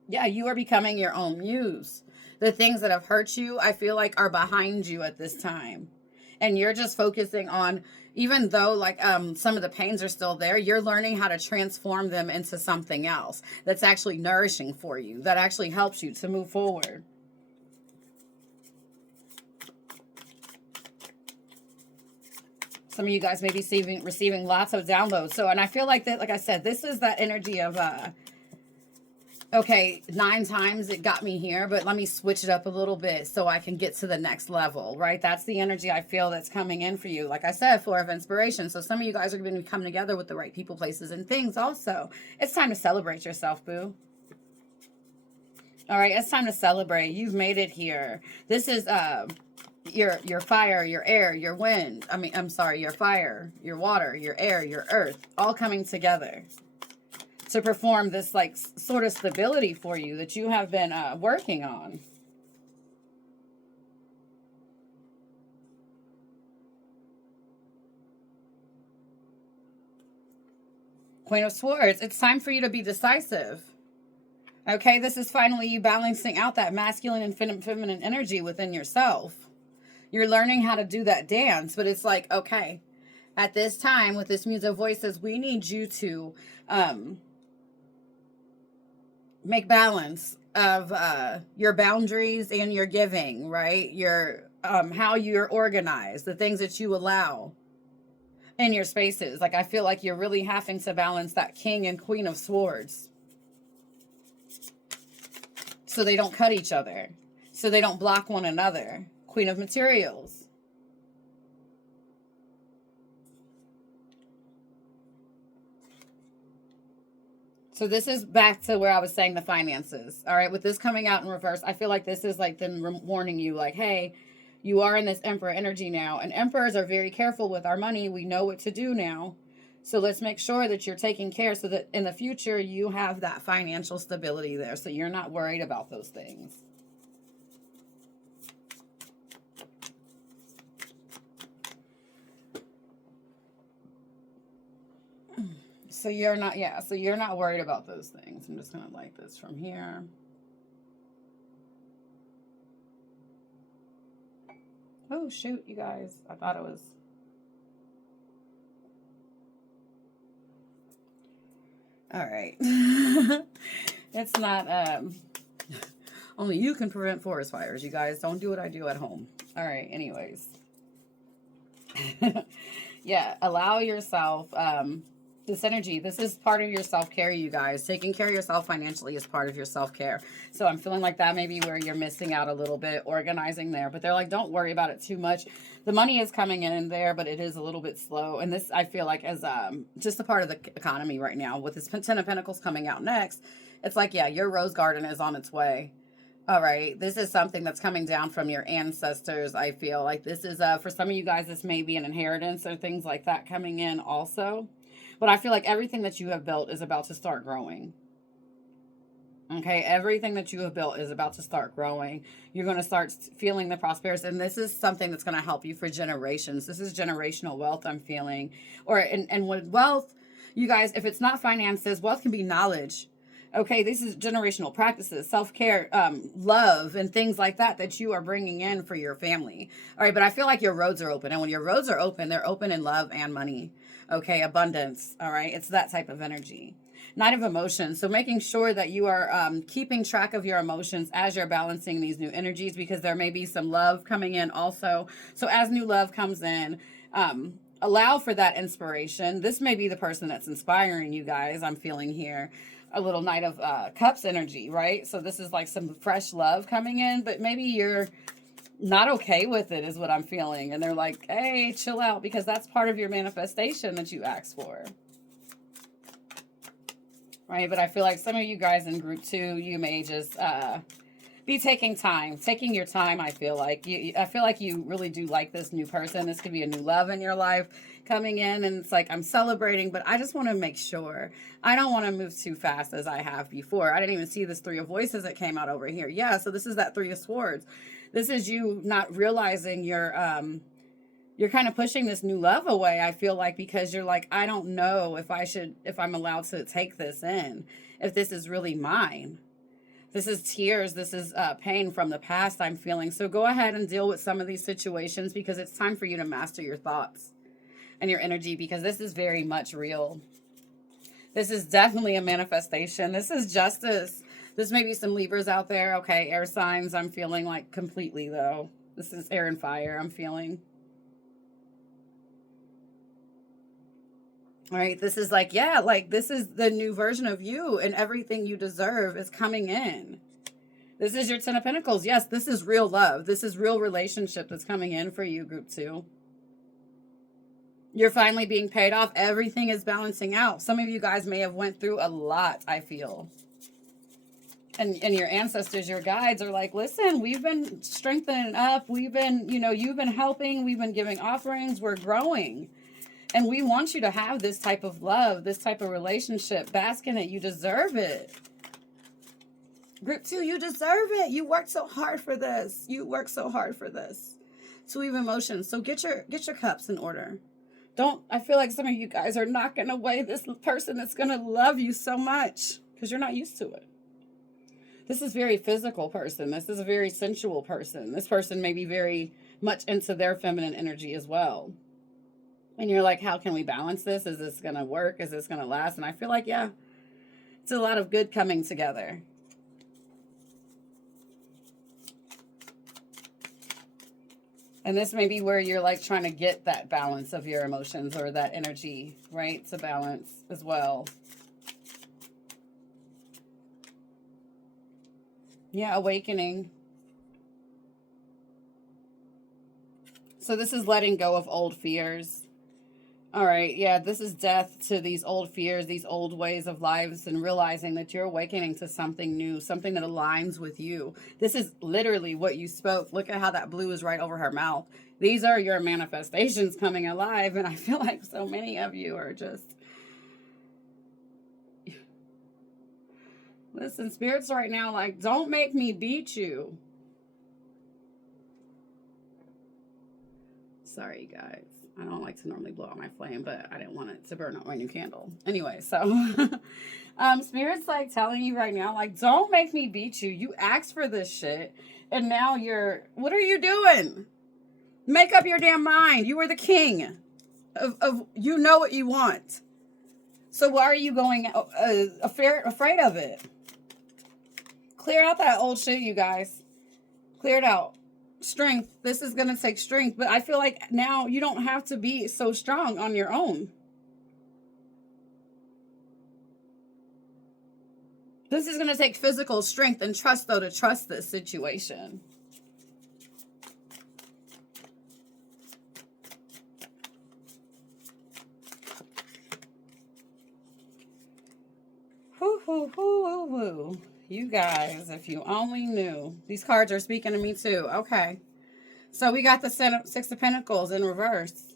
Yeah, you are becoming your own muse. The things that have hurt you, I feel like, are behind you at this time. And you're just focusing on, even though like some of the pains are still there, you're learning how to transform them into something else that's actually nourishing for you, that actually helps you to move forward. Some of you guys may be receiving lots of downloads. So, and I feel like that, like I said, this is that energy of okay, 9 times it got me here, but let me switch it up a little bit so I can get to the next level, right? That's the energy I feel that's coming in for you. Like I said, 4 of Inspiration. So some of you guys are going to come together with the right people, places, and things also. It's time to celebrate yourself, boo. All right, it's time to celebrate. You've made it here. This is your fire, your air, your wind. I'm sorry, your fire, your water, your air, your earth, all coming together to perform this like sort of stability for you that you have been working on. Queen of Swords, it's time for you to be decisive. Okay, this is finally you balancing out that masculine and feminine energy within yourself. You're learning how to do that dance, but it's like, okay, at this time with this Muse of Voices, we need you to make balance of your boundaries and your giving, right? Your how you're organized, the things that you allow in your spaces. Like I feel like you're really having to balance that King and Queen of Swords, so they don't cut each other, so they don't block one another. Queen of Materials. So this is back to where I was saying the finances. All right, with this coming out in reverse, I feel like this is like them warning you, like, hey, you are in this emperor energy now, and emperors are very careful with our money. We know what to do now. So let's make sure that you're taking care so that in the future you have that financial stability there, so you're not worried about those things. So you're not, yeah, so you're not worried about those things. I'm just going to light this from here. Oh, shoot, you guys. I thought it was. All right. It's not, only you can prevent forest fires, you guys. Don't do what I do at home. All right, anyways. Yeah, allow yourself, this energy, this is part of your self-care, you guys. Taking care of yourself financially is part of your self-care. So I'm feeling like that may be where you're missing out a little bit, organizing there. But they're like, don't worry about it too much. The money is coming in there, but it is a little bit slow. And this, I feel like, is just a part of the economy right now. With this Ten of Pentacles coming out next, it's like, yeah, your rose garden is on its way. All right, this is something that's coming down from your ancestors. I feel like this is, for some of you guys, this may be an inheritance or things like that coming in also. But I feel like everything that you have built is about to start growing. Okay, everything that you have built is about to start growing. You're going to start feeling the prosperity. And this is something that's going to help you for generations. This is generational wealth I'm feeling. And with wealth, you guys, if it's not finances, wealth can be knowledge. Okay, this is generational practices, self-care, love, and things like that that you are bringing in for your family. All right, but I feel like your roads are open. And when your roads are open, they're open in love and money. Okay, abundance. All right, it's that type of energy. Knight of Emotions. So making sure that you are keeping track of your emotions as you're balancing these new energies, because there may be some love coming in also. So as new love comes in, allow for that inspiration. This may be the person that's inspiring you guys. I'm feeling here a little Knight of Cups energy, right? So this is like some fresh love coming in, but maybe you're not okay with it is what I'm feeling. And they're like, hey, chill out, because that's part of your manifestation that you asked for. Right? But I feel like some of you guys in group 2, you may just be taking your time. I feel like you really do like this new person. This could be a new love in your life coming in, and it's like, I'm celebrating, but I just want to make sure I don't want to move too fast as I have before. I didn't even see this 3 of Voices that came out over here. Yeah, so this is that 3 of Swords. This is you not realizing you're kind of pushing this new love away, I feel like, because you're like, I don't know if I'm allowed to take this in, if this is really mine. This is tears. This is pain from the past I'm feeling. So go ahead and deal with some of these situations, because it's time for you to master your thoughts and your energy, because this is very much real. This is definitely a manifestation. This is justice. This may be some Libras out there. Okay, air signs, I'm feeling like completely, though. This is air and fire, I'm feeling. All right, this is like, yeah, like this is the new version of you, and everything you deserve is coming in. This is your 10 of Pentacles. Yes, this is real love. This is real relationship that's coming in for you, group 2. You're finally being paid off. Everything is balancing out. Some of you guys may have went through a lot, I feel. And your ancestors, your guides are like, listen, we've been strengthening up. We've been, you've been helping. We've been giving offerings. We're growing. And we want you to have this type of love, this type of relationship. Bask in it. You deserve it. Group 2, you deserve it. You worked so hard for this. You worked so hard for this. 2 of Emotions. So get your cups in order. I feel like some of you guys are knocking away this person that's going to love you so much, because you're not used to it. This is a very physical person. This is a very sensual person. This person may be very much into their feminine energy as well. And you're like, how can we balance this? Is this going to work? Is this going to last? And I feel like, yeah, it's a lot of good coming together. And this may be where you're like trying to get that balance of your emotions, or that energy, right, to balance as well. Yeah, awakening. So this is letting go of old fears. All right, yeah, this is death to these old fears, these old ways of lives, and realizing that you're awakening to something new, something that aligns with you. This is literally what you spoke. Look at how that blue is right over her mouth. These are your manifestations coming alive, and I feel like so many of you are just, listen, spirits right now, like, don't make me beat you. Sorry, guys. I don't like to normally blow out my flame, but I didn't want it to burn out my new candle. Anyway, so Spirit's like telling you right now, like, don't make me beat you. You asked for this shit, and now what are you doing? Make up your damn mind. You are the king of you know what you want. So why are you going afraid of it? Clear out that old shit, you guys. Clear it out. Strength. This is going to take strength, but I feel like now you don't have to be so strong on your own. This is going to take physical strength and trust, though, to trust this situation. Whoo, whoo, whoo, whoo. You guys, if you only knew. These cards are speaking to me too. Okay. So we got the Six of Pentacles in reverse.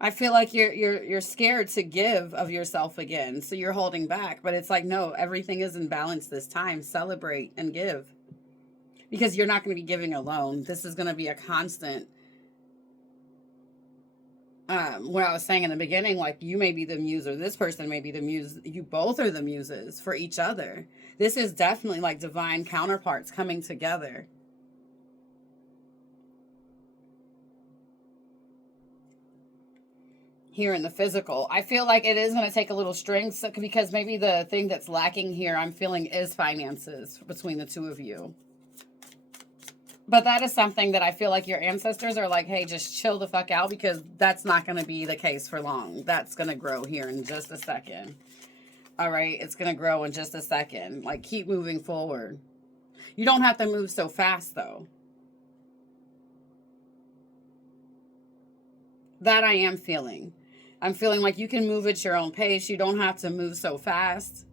I feel like you're scared to give of yourself again. So you're holding back. But it's like, no, everything is in balance this time. Celebrate and give. Because you're not going to be giving alone. This is going to be a constant. What I was saying in the beginning, like, you may be the muse or this person may be the muse. You both are the muses for each other. This is definitely like divine counterparts coming together. Here in the physical, I feel like it is going to take a little strength because maybe the thing that's lacking here, I'm feeling, is finances between the two of you. But that is something that I feel like your ancestors are like, hey, just chill the fuck out, because that's not going to be the case for long. That's going to grow here in just a second. All right, it's going to grow in just a second. Like, keep moving forward. You don't have to move so fast, though. That I am feeling. I'm feeling like you can move at your own pace. You don't have to move so fast.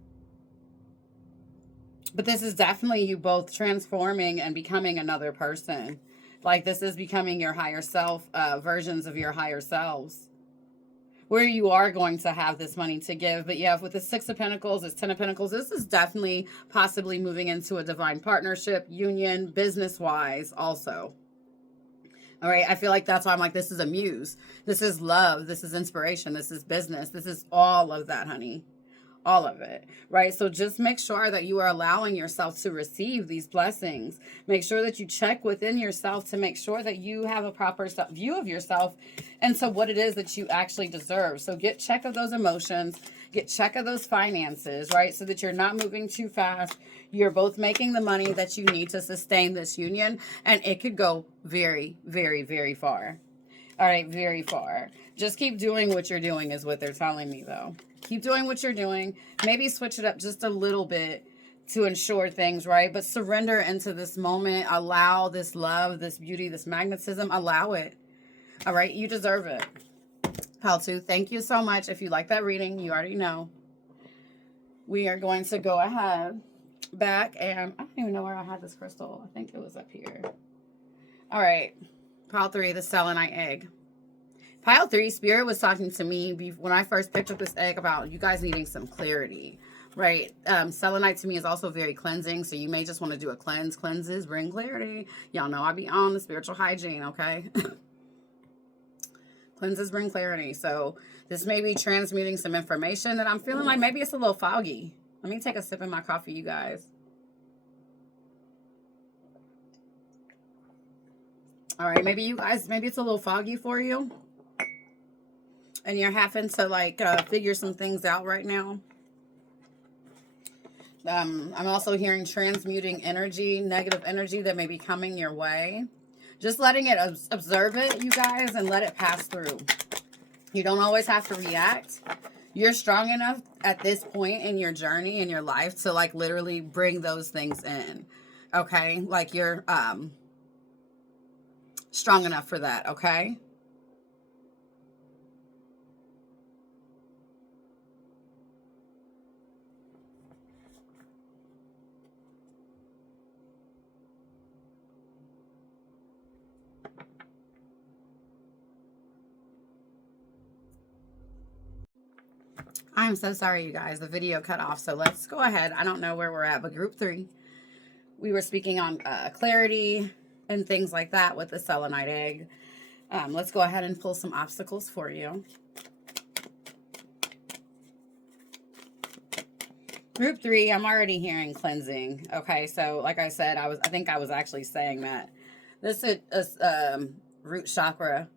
But this is definitely you both transforming and becoming another person. Like, this is becoming your higher self, versions of your higher selves. Where you are going to have this money to give. But yeah, with the Six of Pentacles, this Ten of Pentacles, this is definitely possibly moving into a divine partnership, union, business-wise also. All right, I feel like that's why I'm like, this is a muse. This is love. This is inspiration. This is business. This is all of that, honey. All of it, right? So just make sure that you are allowing yourself to receive these blessings. Make sure that you check within yourself to make sure that you have a proper view of yourself and so what it is that you actually deserve. So get check of those emotions, get check of those finances, right? So that you're not moving too fast. You're both making the money that you need to sustain this union, and it could go very, very, very far. All right, very far. Just keep doing what you're doing is what they're telling me, though. Keep doing what you're doing. Maybe switch it up just a little bit to ensure things, right? But surrender into this moment. Allow this love, this beauty, this magnetism. Allow it. All right? You deserve it. How to. Thank you so much. If you like that reading, you already know. We are going to go ahead back, and I don't even know where I had this crystal. I think it was up here. All right. Pile 3, the selenite egg. Pile 3, Spirit was talking to me when I first picked up this egg about you guys needing some clarity, right? Selenite to me is also very cleansing, so you may just want to do a cleanse. Cleanses bring clarity. Y'all know I be on the spiritual hygiene, okay? Cleanses bring clarity. So this may be transmuting some information that I'm feeling like maybe it's a little foggy. Let me take a sip of my coffee, you guys. All right, maybe it's a little foggy for you. And you're having to, like, figure some things out right now. I'm also hearing transmuting energy, negative energy that may be coming your way. Just letting it, observe it, you guys, and let it pass through. You don't always have to react. You're strong enough at this point in your journey, in your life, to, like, literally bring those things in. Okay? Like, you're, strong enough for that, okay? I'm so sorry, you guys. The video cut off, so let's go ahead. I don't know where we're at, but group 3. We were speaking on clarity and things like that with the selenite egg. Let's go ahead and pull some obstacles for you. Group 3, I'm already hearing cleansing. Okay, so like I said, I think I was actually saying that. This is root chakra.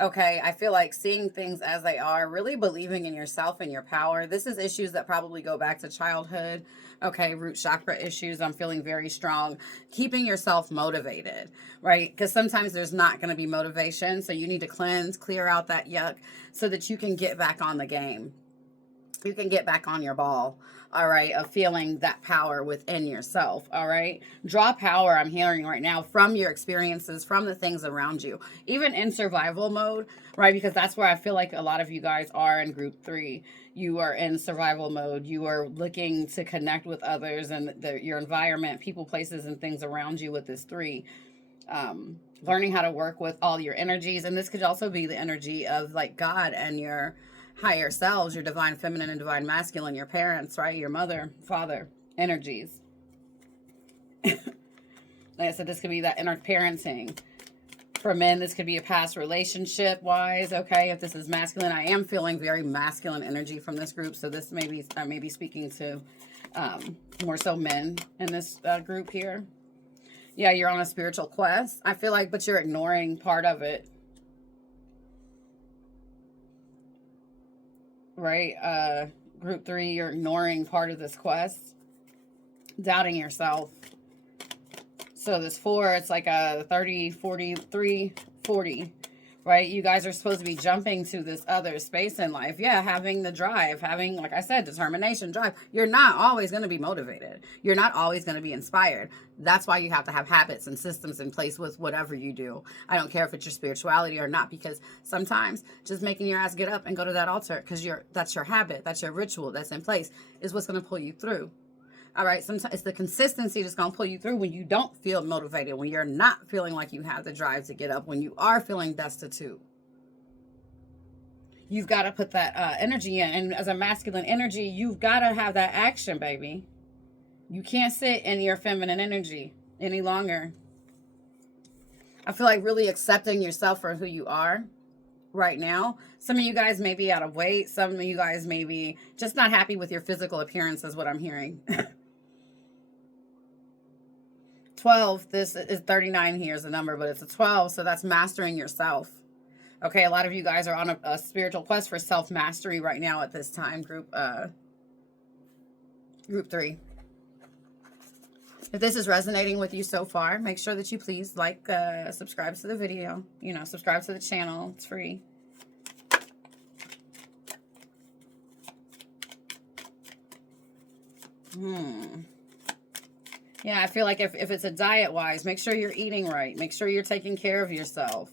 Okay, I feel like seeing things as they are, really believing in yourself and your power. This is issues that probably go back to childhood. Okay, root chakra issues. I'm feeling very strong. Keeping yourself motivated, right? Because sometimes there's not going to be motivation. So you need to cleanse, clear out that yuck so that you can get back on the game. You can get back on your ball, all right, of feeling that power within yourself, all right? Draw power, I'm hearing right now, from your experiences, from the things around you, even in survival mode, right? Because that's where I feel like a lot of you guys are in group 3. You are in survival mode. You are looking to connect with others and your environment, people, places, and things around you with this 3. Learning how to work with all your energies. And this could also be the energy of like God and your higher selves, your divine feminine and divine masculine, your parents, right? Your mother, father energies. Like I said, this could be that inner parenting. For men, this could be a past relationship wise. Okay, if this is masculine, I am feeling very masculine energy from this group. So this may be speaking to more so men in this group here. Yeah, you're on a spiritual quest. I feel like, but you're ignoring part of it. Right? Group 3, you're ignoring part of this quest. Doubting yourself. So this 4, it's like a 30, 43, 40. Right? You guys are supposed to be jumping to this other space in life. Yeah, having the drive, having, like I said, determination, drive. You're not always going to be motivated. You're not always going to be inspired. That's why you have to have habits and systems in place with whatever you do. I don't care if it's your spirituality or not, because sometimes just making your ass get up and go to that altar, because that's your habit, that's your ritual, that's in place, is what's going to pull you through. All right, sometimes it's the consistency that's going to pull you through when you don't feel motivated, when you're not feeling like you have the drive to get up, when you are feeling destitute. You've got to put that energy in. And as a masculine energy, you've got to have that action, baby. You can't sit in your feminine energy any longer. I feel like really accepting yourself for who you are right now. Some of you guys may be out of weight. Some of you guys may be just not happy with your physical appearance, is what I'm hearing. 12, this is 39 here is the number, but it's a 12, so that's mastering yourself. Okay, a lot of you guys are on a spiritual quest for self-mastery right now at this time, group 3. If this is resonating with you so far, make sure that you please like, subscribe to the video, subscribe to the channel. It's free. Yeah, I feel like if it's a diet-wise, make sure you're eating right. Make sure you're taking care of yourself.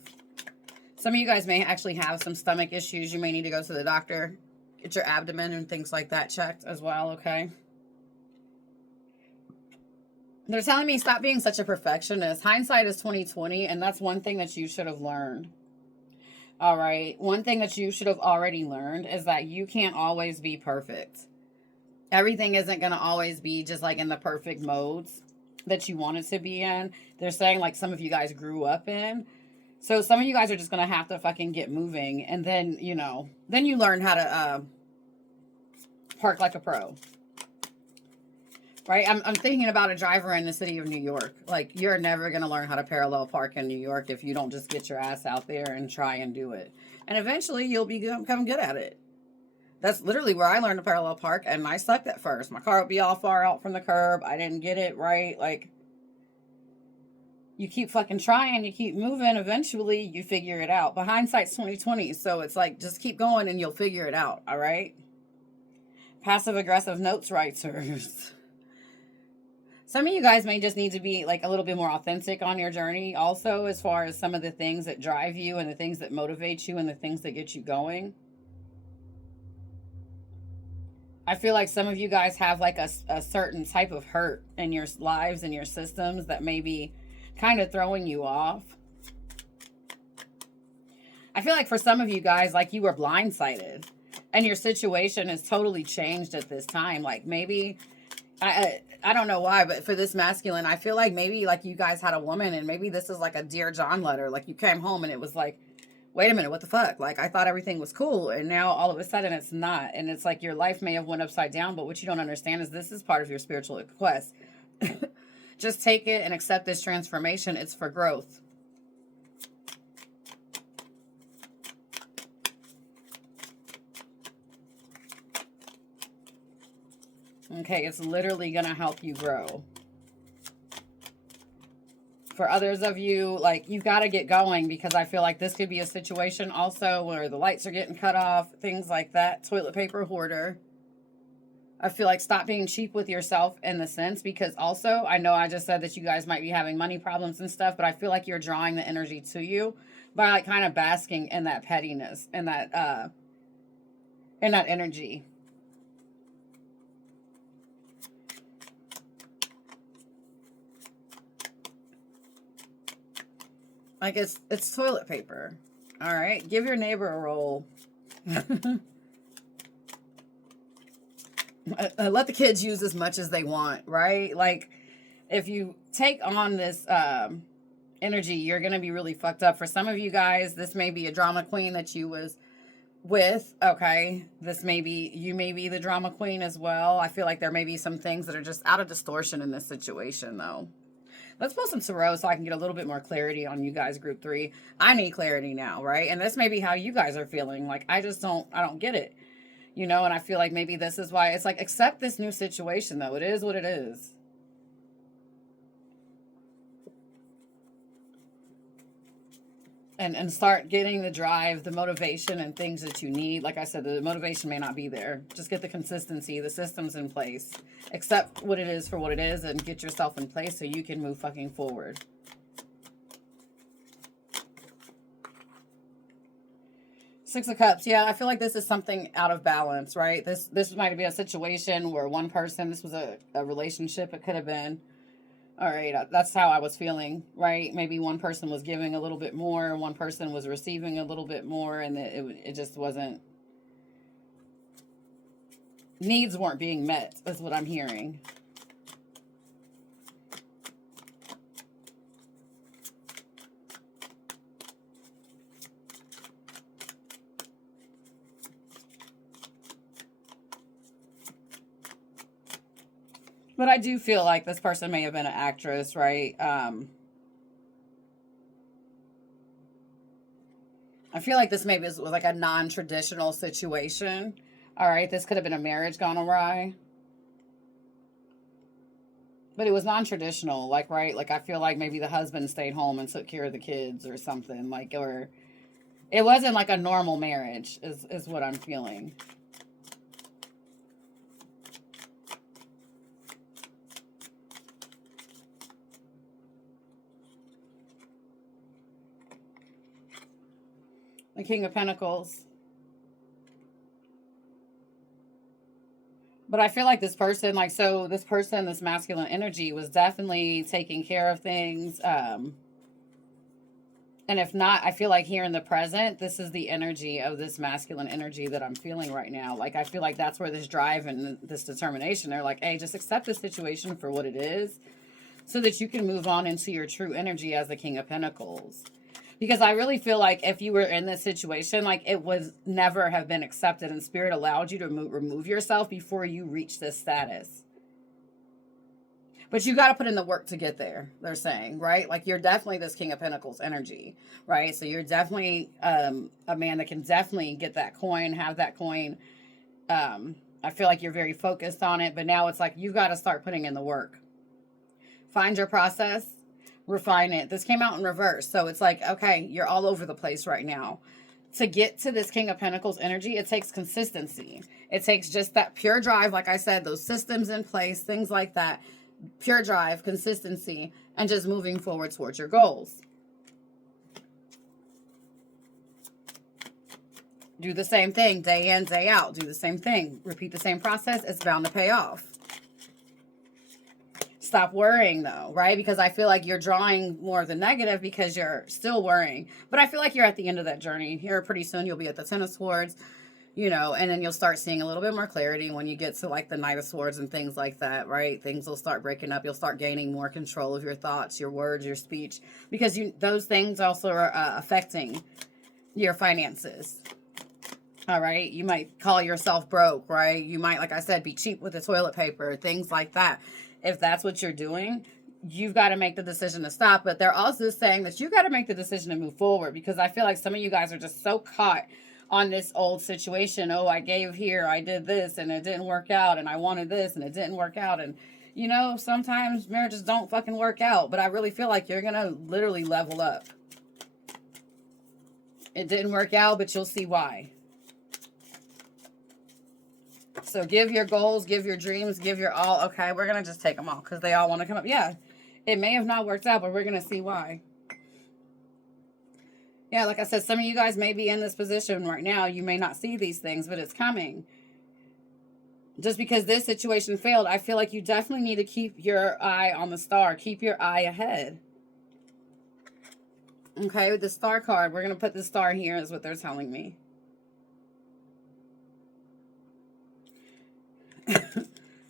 Some of you guys may actually have some stomach issues. You may need to go to the doctor, get your abdomen and things like that checked as well, okay? They're telling me stop being such a perfectionist. Hindsight is 20/20, and that's one thing that you should have learned. All right? One thing that you should have already learned is that you can't always be perfect. Everything isn't going to always be just like in the perfect modes that you want it to be in. They're saying like some of you guys grew up in. So some of you guys are just going to have to fucking get moving. And then, then you learn how to park like a pro. Right? I'm thinking about a driver in the city of New York. Like, you're never going to learn how to parallel park in New York if you don't just get your ass out there and try and do it. And eventually you'll become good at it. That's literally where I learned to parallel park, and I sucked at first. My car would be all far out from the curb. I didn't get it right. Like, you keep fucking trying, you keep moving, eventually you figure it out. But hindsight's 20/20, so it's like, just keep going and you'll figure it out, all right? Passive-aggressive notes writers. Some of you guys may just need to be like a little bit more authentic on your journey also, as far as some of the things that drive you and the things that motivate you and the things that get you going. I feel like some of you guys have like a certain type of hurt in your lives and your systems that may be kind of throwing you off. I feel like for some of you guys, like you were blindsided and your situation has totally changed at this time. Like maybe, I don't know why, but for this masculine, I feel like maybe like you guys had a woman and maybe this is like a Dear John letter. Like you came home and it was like, wait a minute, what the fuck? Like I thought everything was cool and now all of a sudden it's not. And it's like your life may have went upside down, but what you don't understand is this is part of your spiritual quest. Just take it and accept this transformation. It's for growth. Okay, it's literally going to help you grow. For others of you, like, you got to get going because I feel like this could be a situation also where the lights are getting cut off, things like that. Toilet paper hoarder. I feel like stop being cheap with yourself in the sense because also, I know I just said that you guys might be having money problems and stuff, but I feel like you're drawing the energy to you by like kind of basking in that pettiness and that energy. Like it's toilet paper. All right. Give your neighbor a roll. Let the kids use as much as they want, right? Like if you take on this energy, you're going to be really fucked up. For some of you guys, this may be a drama queen that you was with. Okay. This may be, you may be the drama queen as well. I feel like there may be some things that are just out of distortion in this situation though. Let's pull some tarot so I can get a little bit more clarity on you guys, group 3. I need clarity now, right? And this may be how you guys are feeling. Like, I don't get it. You know, and I feel like maybe this is why it's like, accept this new situation, though. It is what it is. And start getting the drive, the motivation, and things that you need. Like I said, the motivation may not be there. Just get the consistency, the systems in place. Accept what it is for what it is and get yourself in place so you can move fucking forward. Six of Cups. Yeah, I feel like this is something out of balance, right? This might be a situation where one person, this was a relationship, it could have been. All right, that's how I was feeling, right? Maybe one person was giving a little bit more, one person was receiving a little bit more, and it just wasn't, needs weren't being met, is what I'm hearing. But I do feel like this person may have been an actress, right? I feel like this maybe was like a non-traditional situation. All right, this could have been a marriage gone awry. But it was non-traditional, like, right? Like, I feel like maybe the husband stayed home and took care of the kids or something. Like, or it wasn't like a normal marriage is what I'm feeling. The King of Pentacles. But I feel like this person, like, so this person, this masculine energy was definitely taking care of things. And if not, I feel like here in the present, this is the energy of this masculine energy that I'm feeling right now. Like, I feel like that's where this drive and this determination, they're like, hey, just accept the situation for what it is so that you can move on into your true energy as the King of Pentacles. Because I really feel like if you were in this situation, like it was never have been accepted and Spirit allowed you to remove yourself before you reach this status. But you got to put in the work to get there, they're saying, right? Like you're definitely this King of Pentacles energy, right? So you're definitely a man that can definitely get that coin, have that coin. I feel like you're very focused on it, but now it's like you've got to start putting in the work. Find your process. Refine it. This came out in reverse. So it's like, okay, you're all over the place right now. To get to this King of Pentacles energy, it takes consistency. It takes just that pure drive. Like I said, those systems in place, things like that. pure drive, consistency, and just moving forward towards your goals. Do the same thing day in, day out. Do the same thing. Repeat the same process. It's bound to pay off. Stop worrying though, right? Because I feel like you're drawing more of the negative because you're still worrying. But I feel like you're at the end of that journey. Here pretty soon you'll be at the Ten of Swords, you know, and then you'll start seeing a little bit more clarity when you get to like the Knight of Swords and things like that, right? Things will start breaking up. You'll start gaining more control of your thoughts, your words, your speech, because those things also are affecting your finances. All right. You might call yourself broke, right? You might, like I said, be cheap with the toilet paper, things like that. If that's what you're doing, you've got to make the decision to stop. But they're also saying that you got to make the decision to move forward, because I feel like some of you guys are just so caught on this old situation. Oh, I gave here, I did this and it didn't work out, and I wanted this and it didn't work out. And you know, sometimes marriages don't fucking work out, but I really feel like you're going to literally level up. It didn't work out, but you'll see why. So give your goals, give your dreams, give your all. Okay, we're going to just take them all because they all want to come up. Yeah, it may have not worked out, but we're going to see why. Yeah, like I said, some of you guys may be in this position right now. You may not see these things, but it's coming. Just because this situation failed, I feel like you definitely need to keep your eye on the star. Keep your eye ahead. Okay, with the star card, we're going to put the star here is what they're telling me.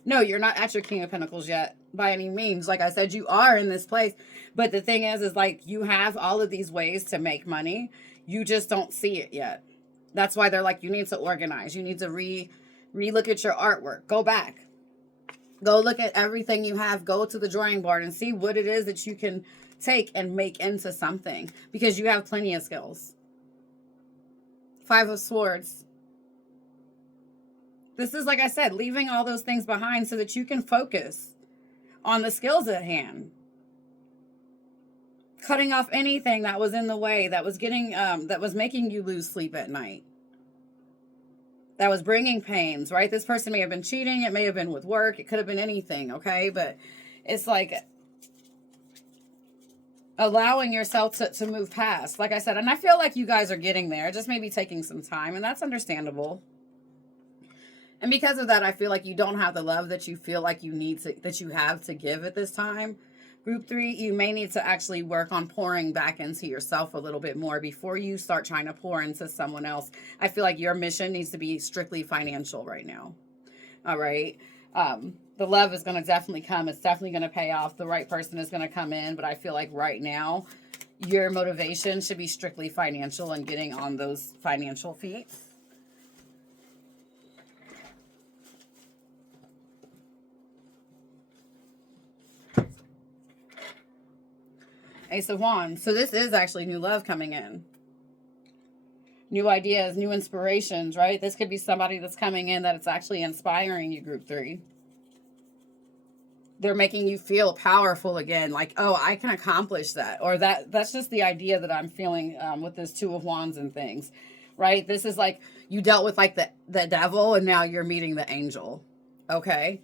No, you're not at your King of Pentacles yet by any means. Like I said, you are in this place. But the thing is like you have all of these ways to make money. You just don't see it yet. That's why they're like, you need to organize. You need to re-look at your artwork. Go back. Go look at everything you have. Go to the drawing board and see what it is that you can take and make into something. Because you have plenty of skills. Five of Swords. This is, like I said, leaving all those things behind so that you can focus on the skills at hand. Cutting off anything that was in the way, that was getting, that was making you lose sleep at night. That was bringing pains, right? This person may have been cheating. It may have been with work. It could have been anything, okay? But it's like allowing yourself to move past, like I said. And I feel like you guys are getting there. It just may be taking some time, and that's understandable. And because of that, I feel like you don't have the love that you feel like you need to, that you have to give at this time. Group 3, you may need to actually work on pouring back into yourself a little bit more before you start trying to pour into someone else. I feel like your mission needs to be strictly financial right now. All right. The love is going to definitely come. It's definitely going to pay off. The right person is going to come in. But I feel like right now, your motivation should be strictly financial and getting on those financial feet. Ace of Wands. So this is actually new love coming in. New ideas, new inspirations, right? This could be somebody that's coming in that it's actually inspiring you, Group 3. They're making you feel powerful again. Like, oh, I can accomplish that. Or that's just the idea that I'm feeling with this Two of Wands and things, right? This is like you dealt with like the devil and now you're meeting the angel. Okay?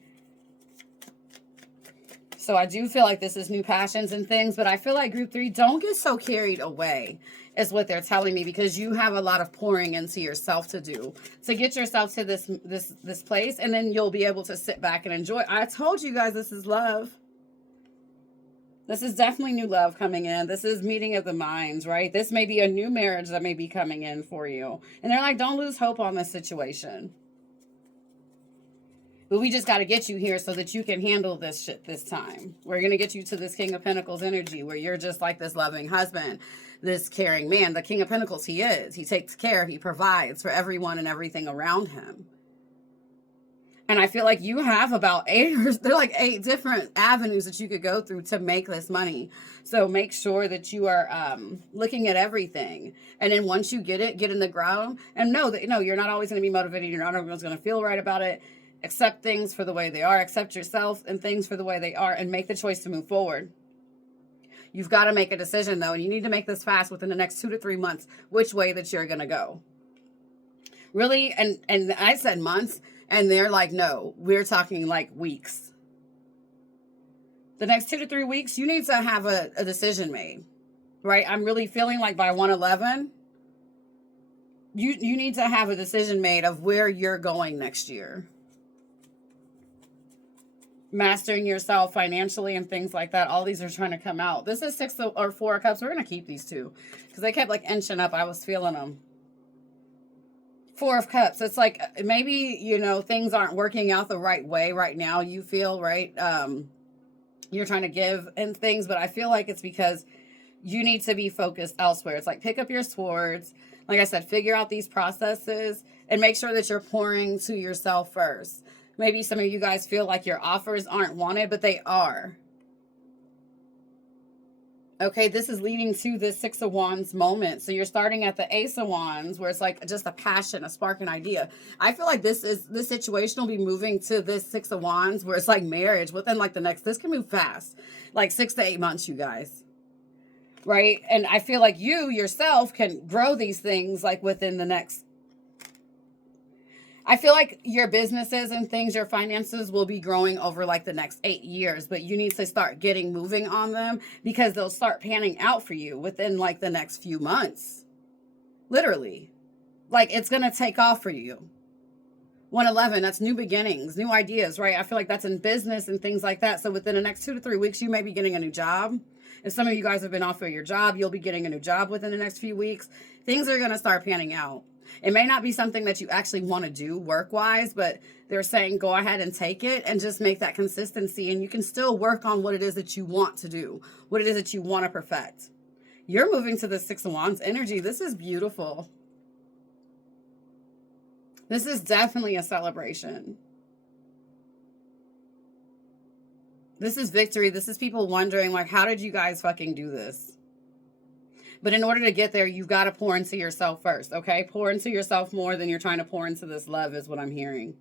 So I do feel like this is new passions and things, but I feel like Group 3, don't get so carried away is what they're telling me, because you have a lot of pouring into yourself to do to get yourself to this place, and then you'll be able to sit back and enjoy. I told you guys this is love. This is definitely new love coming in. This is meeting of the minds, right? This may be a new marriage that may be coming in for you. And they're like, don't lose hope on this situation. But we just got to get you here so that you can handle this shit this time. We're going to get you to this King of Pentacles energy where you're just like this loving husband, this caring man. The King of Pentacles, he is. He takes care. He provides for everyone and everything around him. And I feel like you have about 8 different avenues that you could go through to make this money. So make sure that you are looking at everything. And then once you get it, get in the ground. And know that, you're not always going to be motivated. You're not always going to feel right about it. Accept things for the way they are. Accept yourself and things for the way they are, and make the choice to move forward. You've got to make a decision, though, and you need to make this fast within the next 2 to 3 months, which way that you're going to go. Really? And I said months, and they're like, no, we're talking like weeks. The next 2 to 3 weeks, you need to have a decision made, right? I'm really feeling like by 111, you need to have a decision made of where you're going next year. Mastering yourself financially and things like that. All these are trying to come out. This is 6 or 4 of Cups. We're going to keep these two because they kept like inching up. I was feeling them. 4 of Cups. It's like maybe, you know, things aren't working out the right way right now. You feel, right? You're trying to give and things, but I feel like it's because you need to be focused elsewhere. It's like pick up your swords. Like I said, figure out these processes and make sure that you're pouring to yourself first. Maybe some of you guys feel like your offers aren't wanted, but they are. Okay, this is leading to this 6 of Wands moment. So you're starting at the Ace of Wands, where it's like just a passion, a spark, an idea. I feel like this situation will be moving to this 6 of Wands, where it's like marriage within like the next, this can move fast, like 6 to 8 months, you guys. Right? And I feel like you yourself can grow these things like within the next, I feel like your businesses and things, your finances will be growing over like the next 8 years, but you need to start getting moving on them because they'll start panning out for you within like the next few months. Literally. Like it's going to take off for you. 111, that's new beginnings, new ideas, right? I feel like that's in business and things like that. So within the next 2 to 3 weeks, you may be getting a new job. If some of you guys have been off of your job, you'll be getting a new job within the next few weeks. Things are going to start panning out. It may not be something that you actually want to do work-wise, but they're saying go ahead and take it and just make that consistency. And you can still work on what it is that you want to do, what it is that you want to perfect. You're moving to the 6 of Wands energy. This is beautiful. This is definitely a celebration. This is victory. This is people wondering, like, how did you guys fucking do this? But in order to get there, you've got to pour into yourself first, okay? Pour into yourself more than you're trying to pour into this love is what I'm hearing.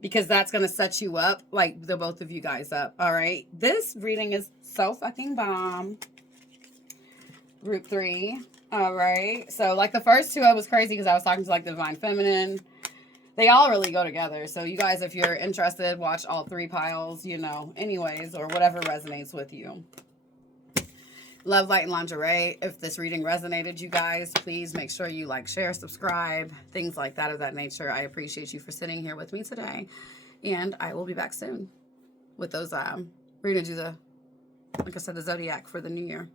Because that's going to set you up, like the both of you guys up, all right? This reading is so fucking bomb. Group 3, all right? So, like, the first two, I was crazy because I was talking to, like, the Divine Feminine. They all really go together. So, you guys, if you're interested, watch all 3 piles, you know, anyways, or whatever resonates with you. Love, light, and lingerie. If this reading resonated, you guys, please make sure you like, share, subscribe, things like that of that nature. I appreciate you for sitting here with me today. And I will be back soon with those. We're going to do the, like I said, the zodiac for the new year.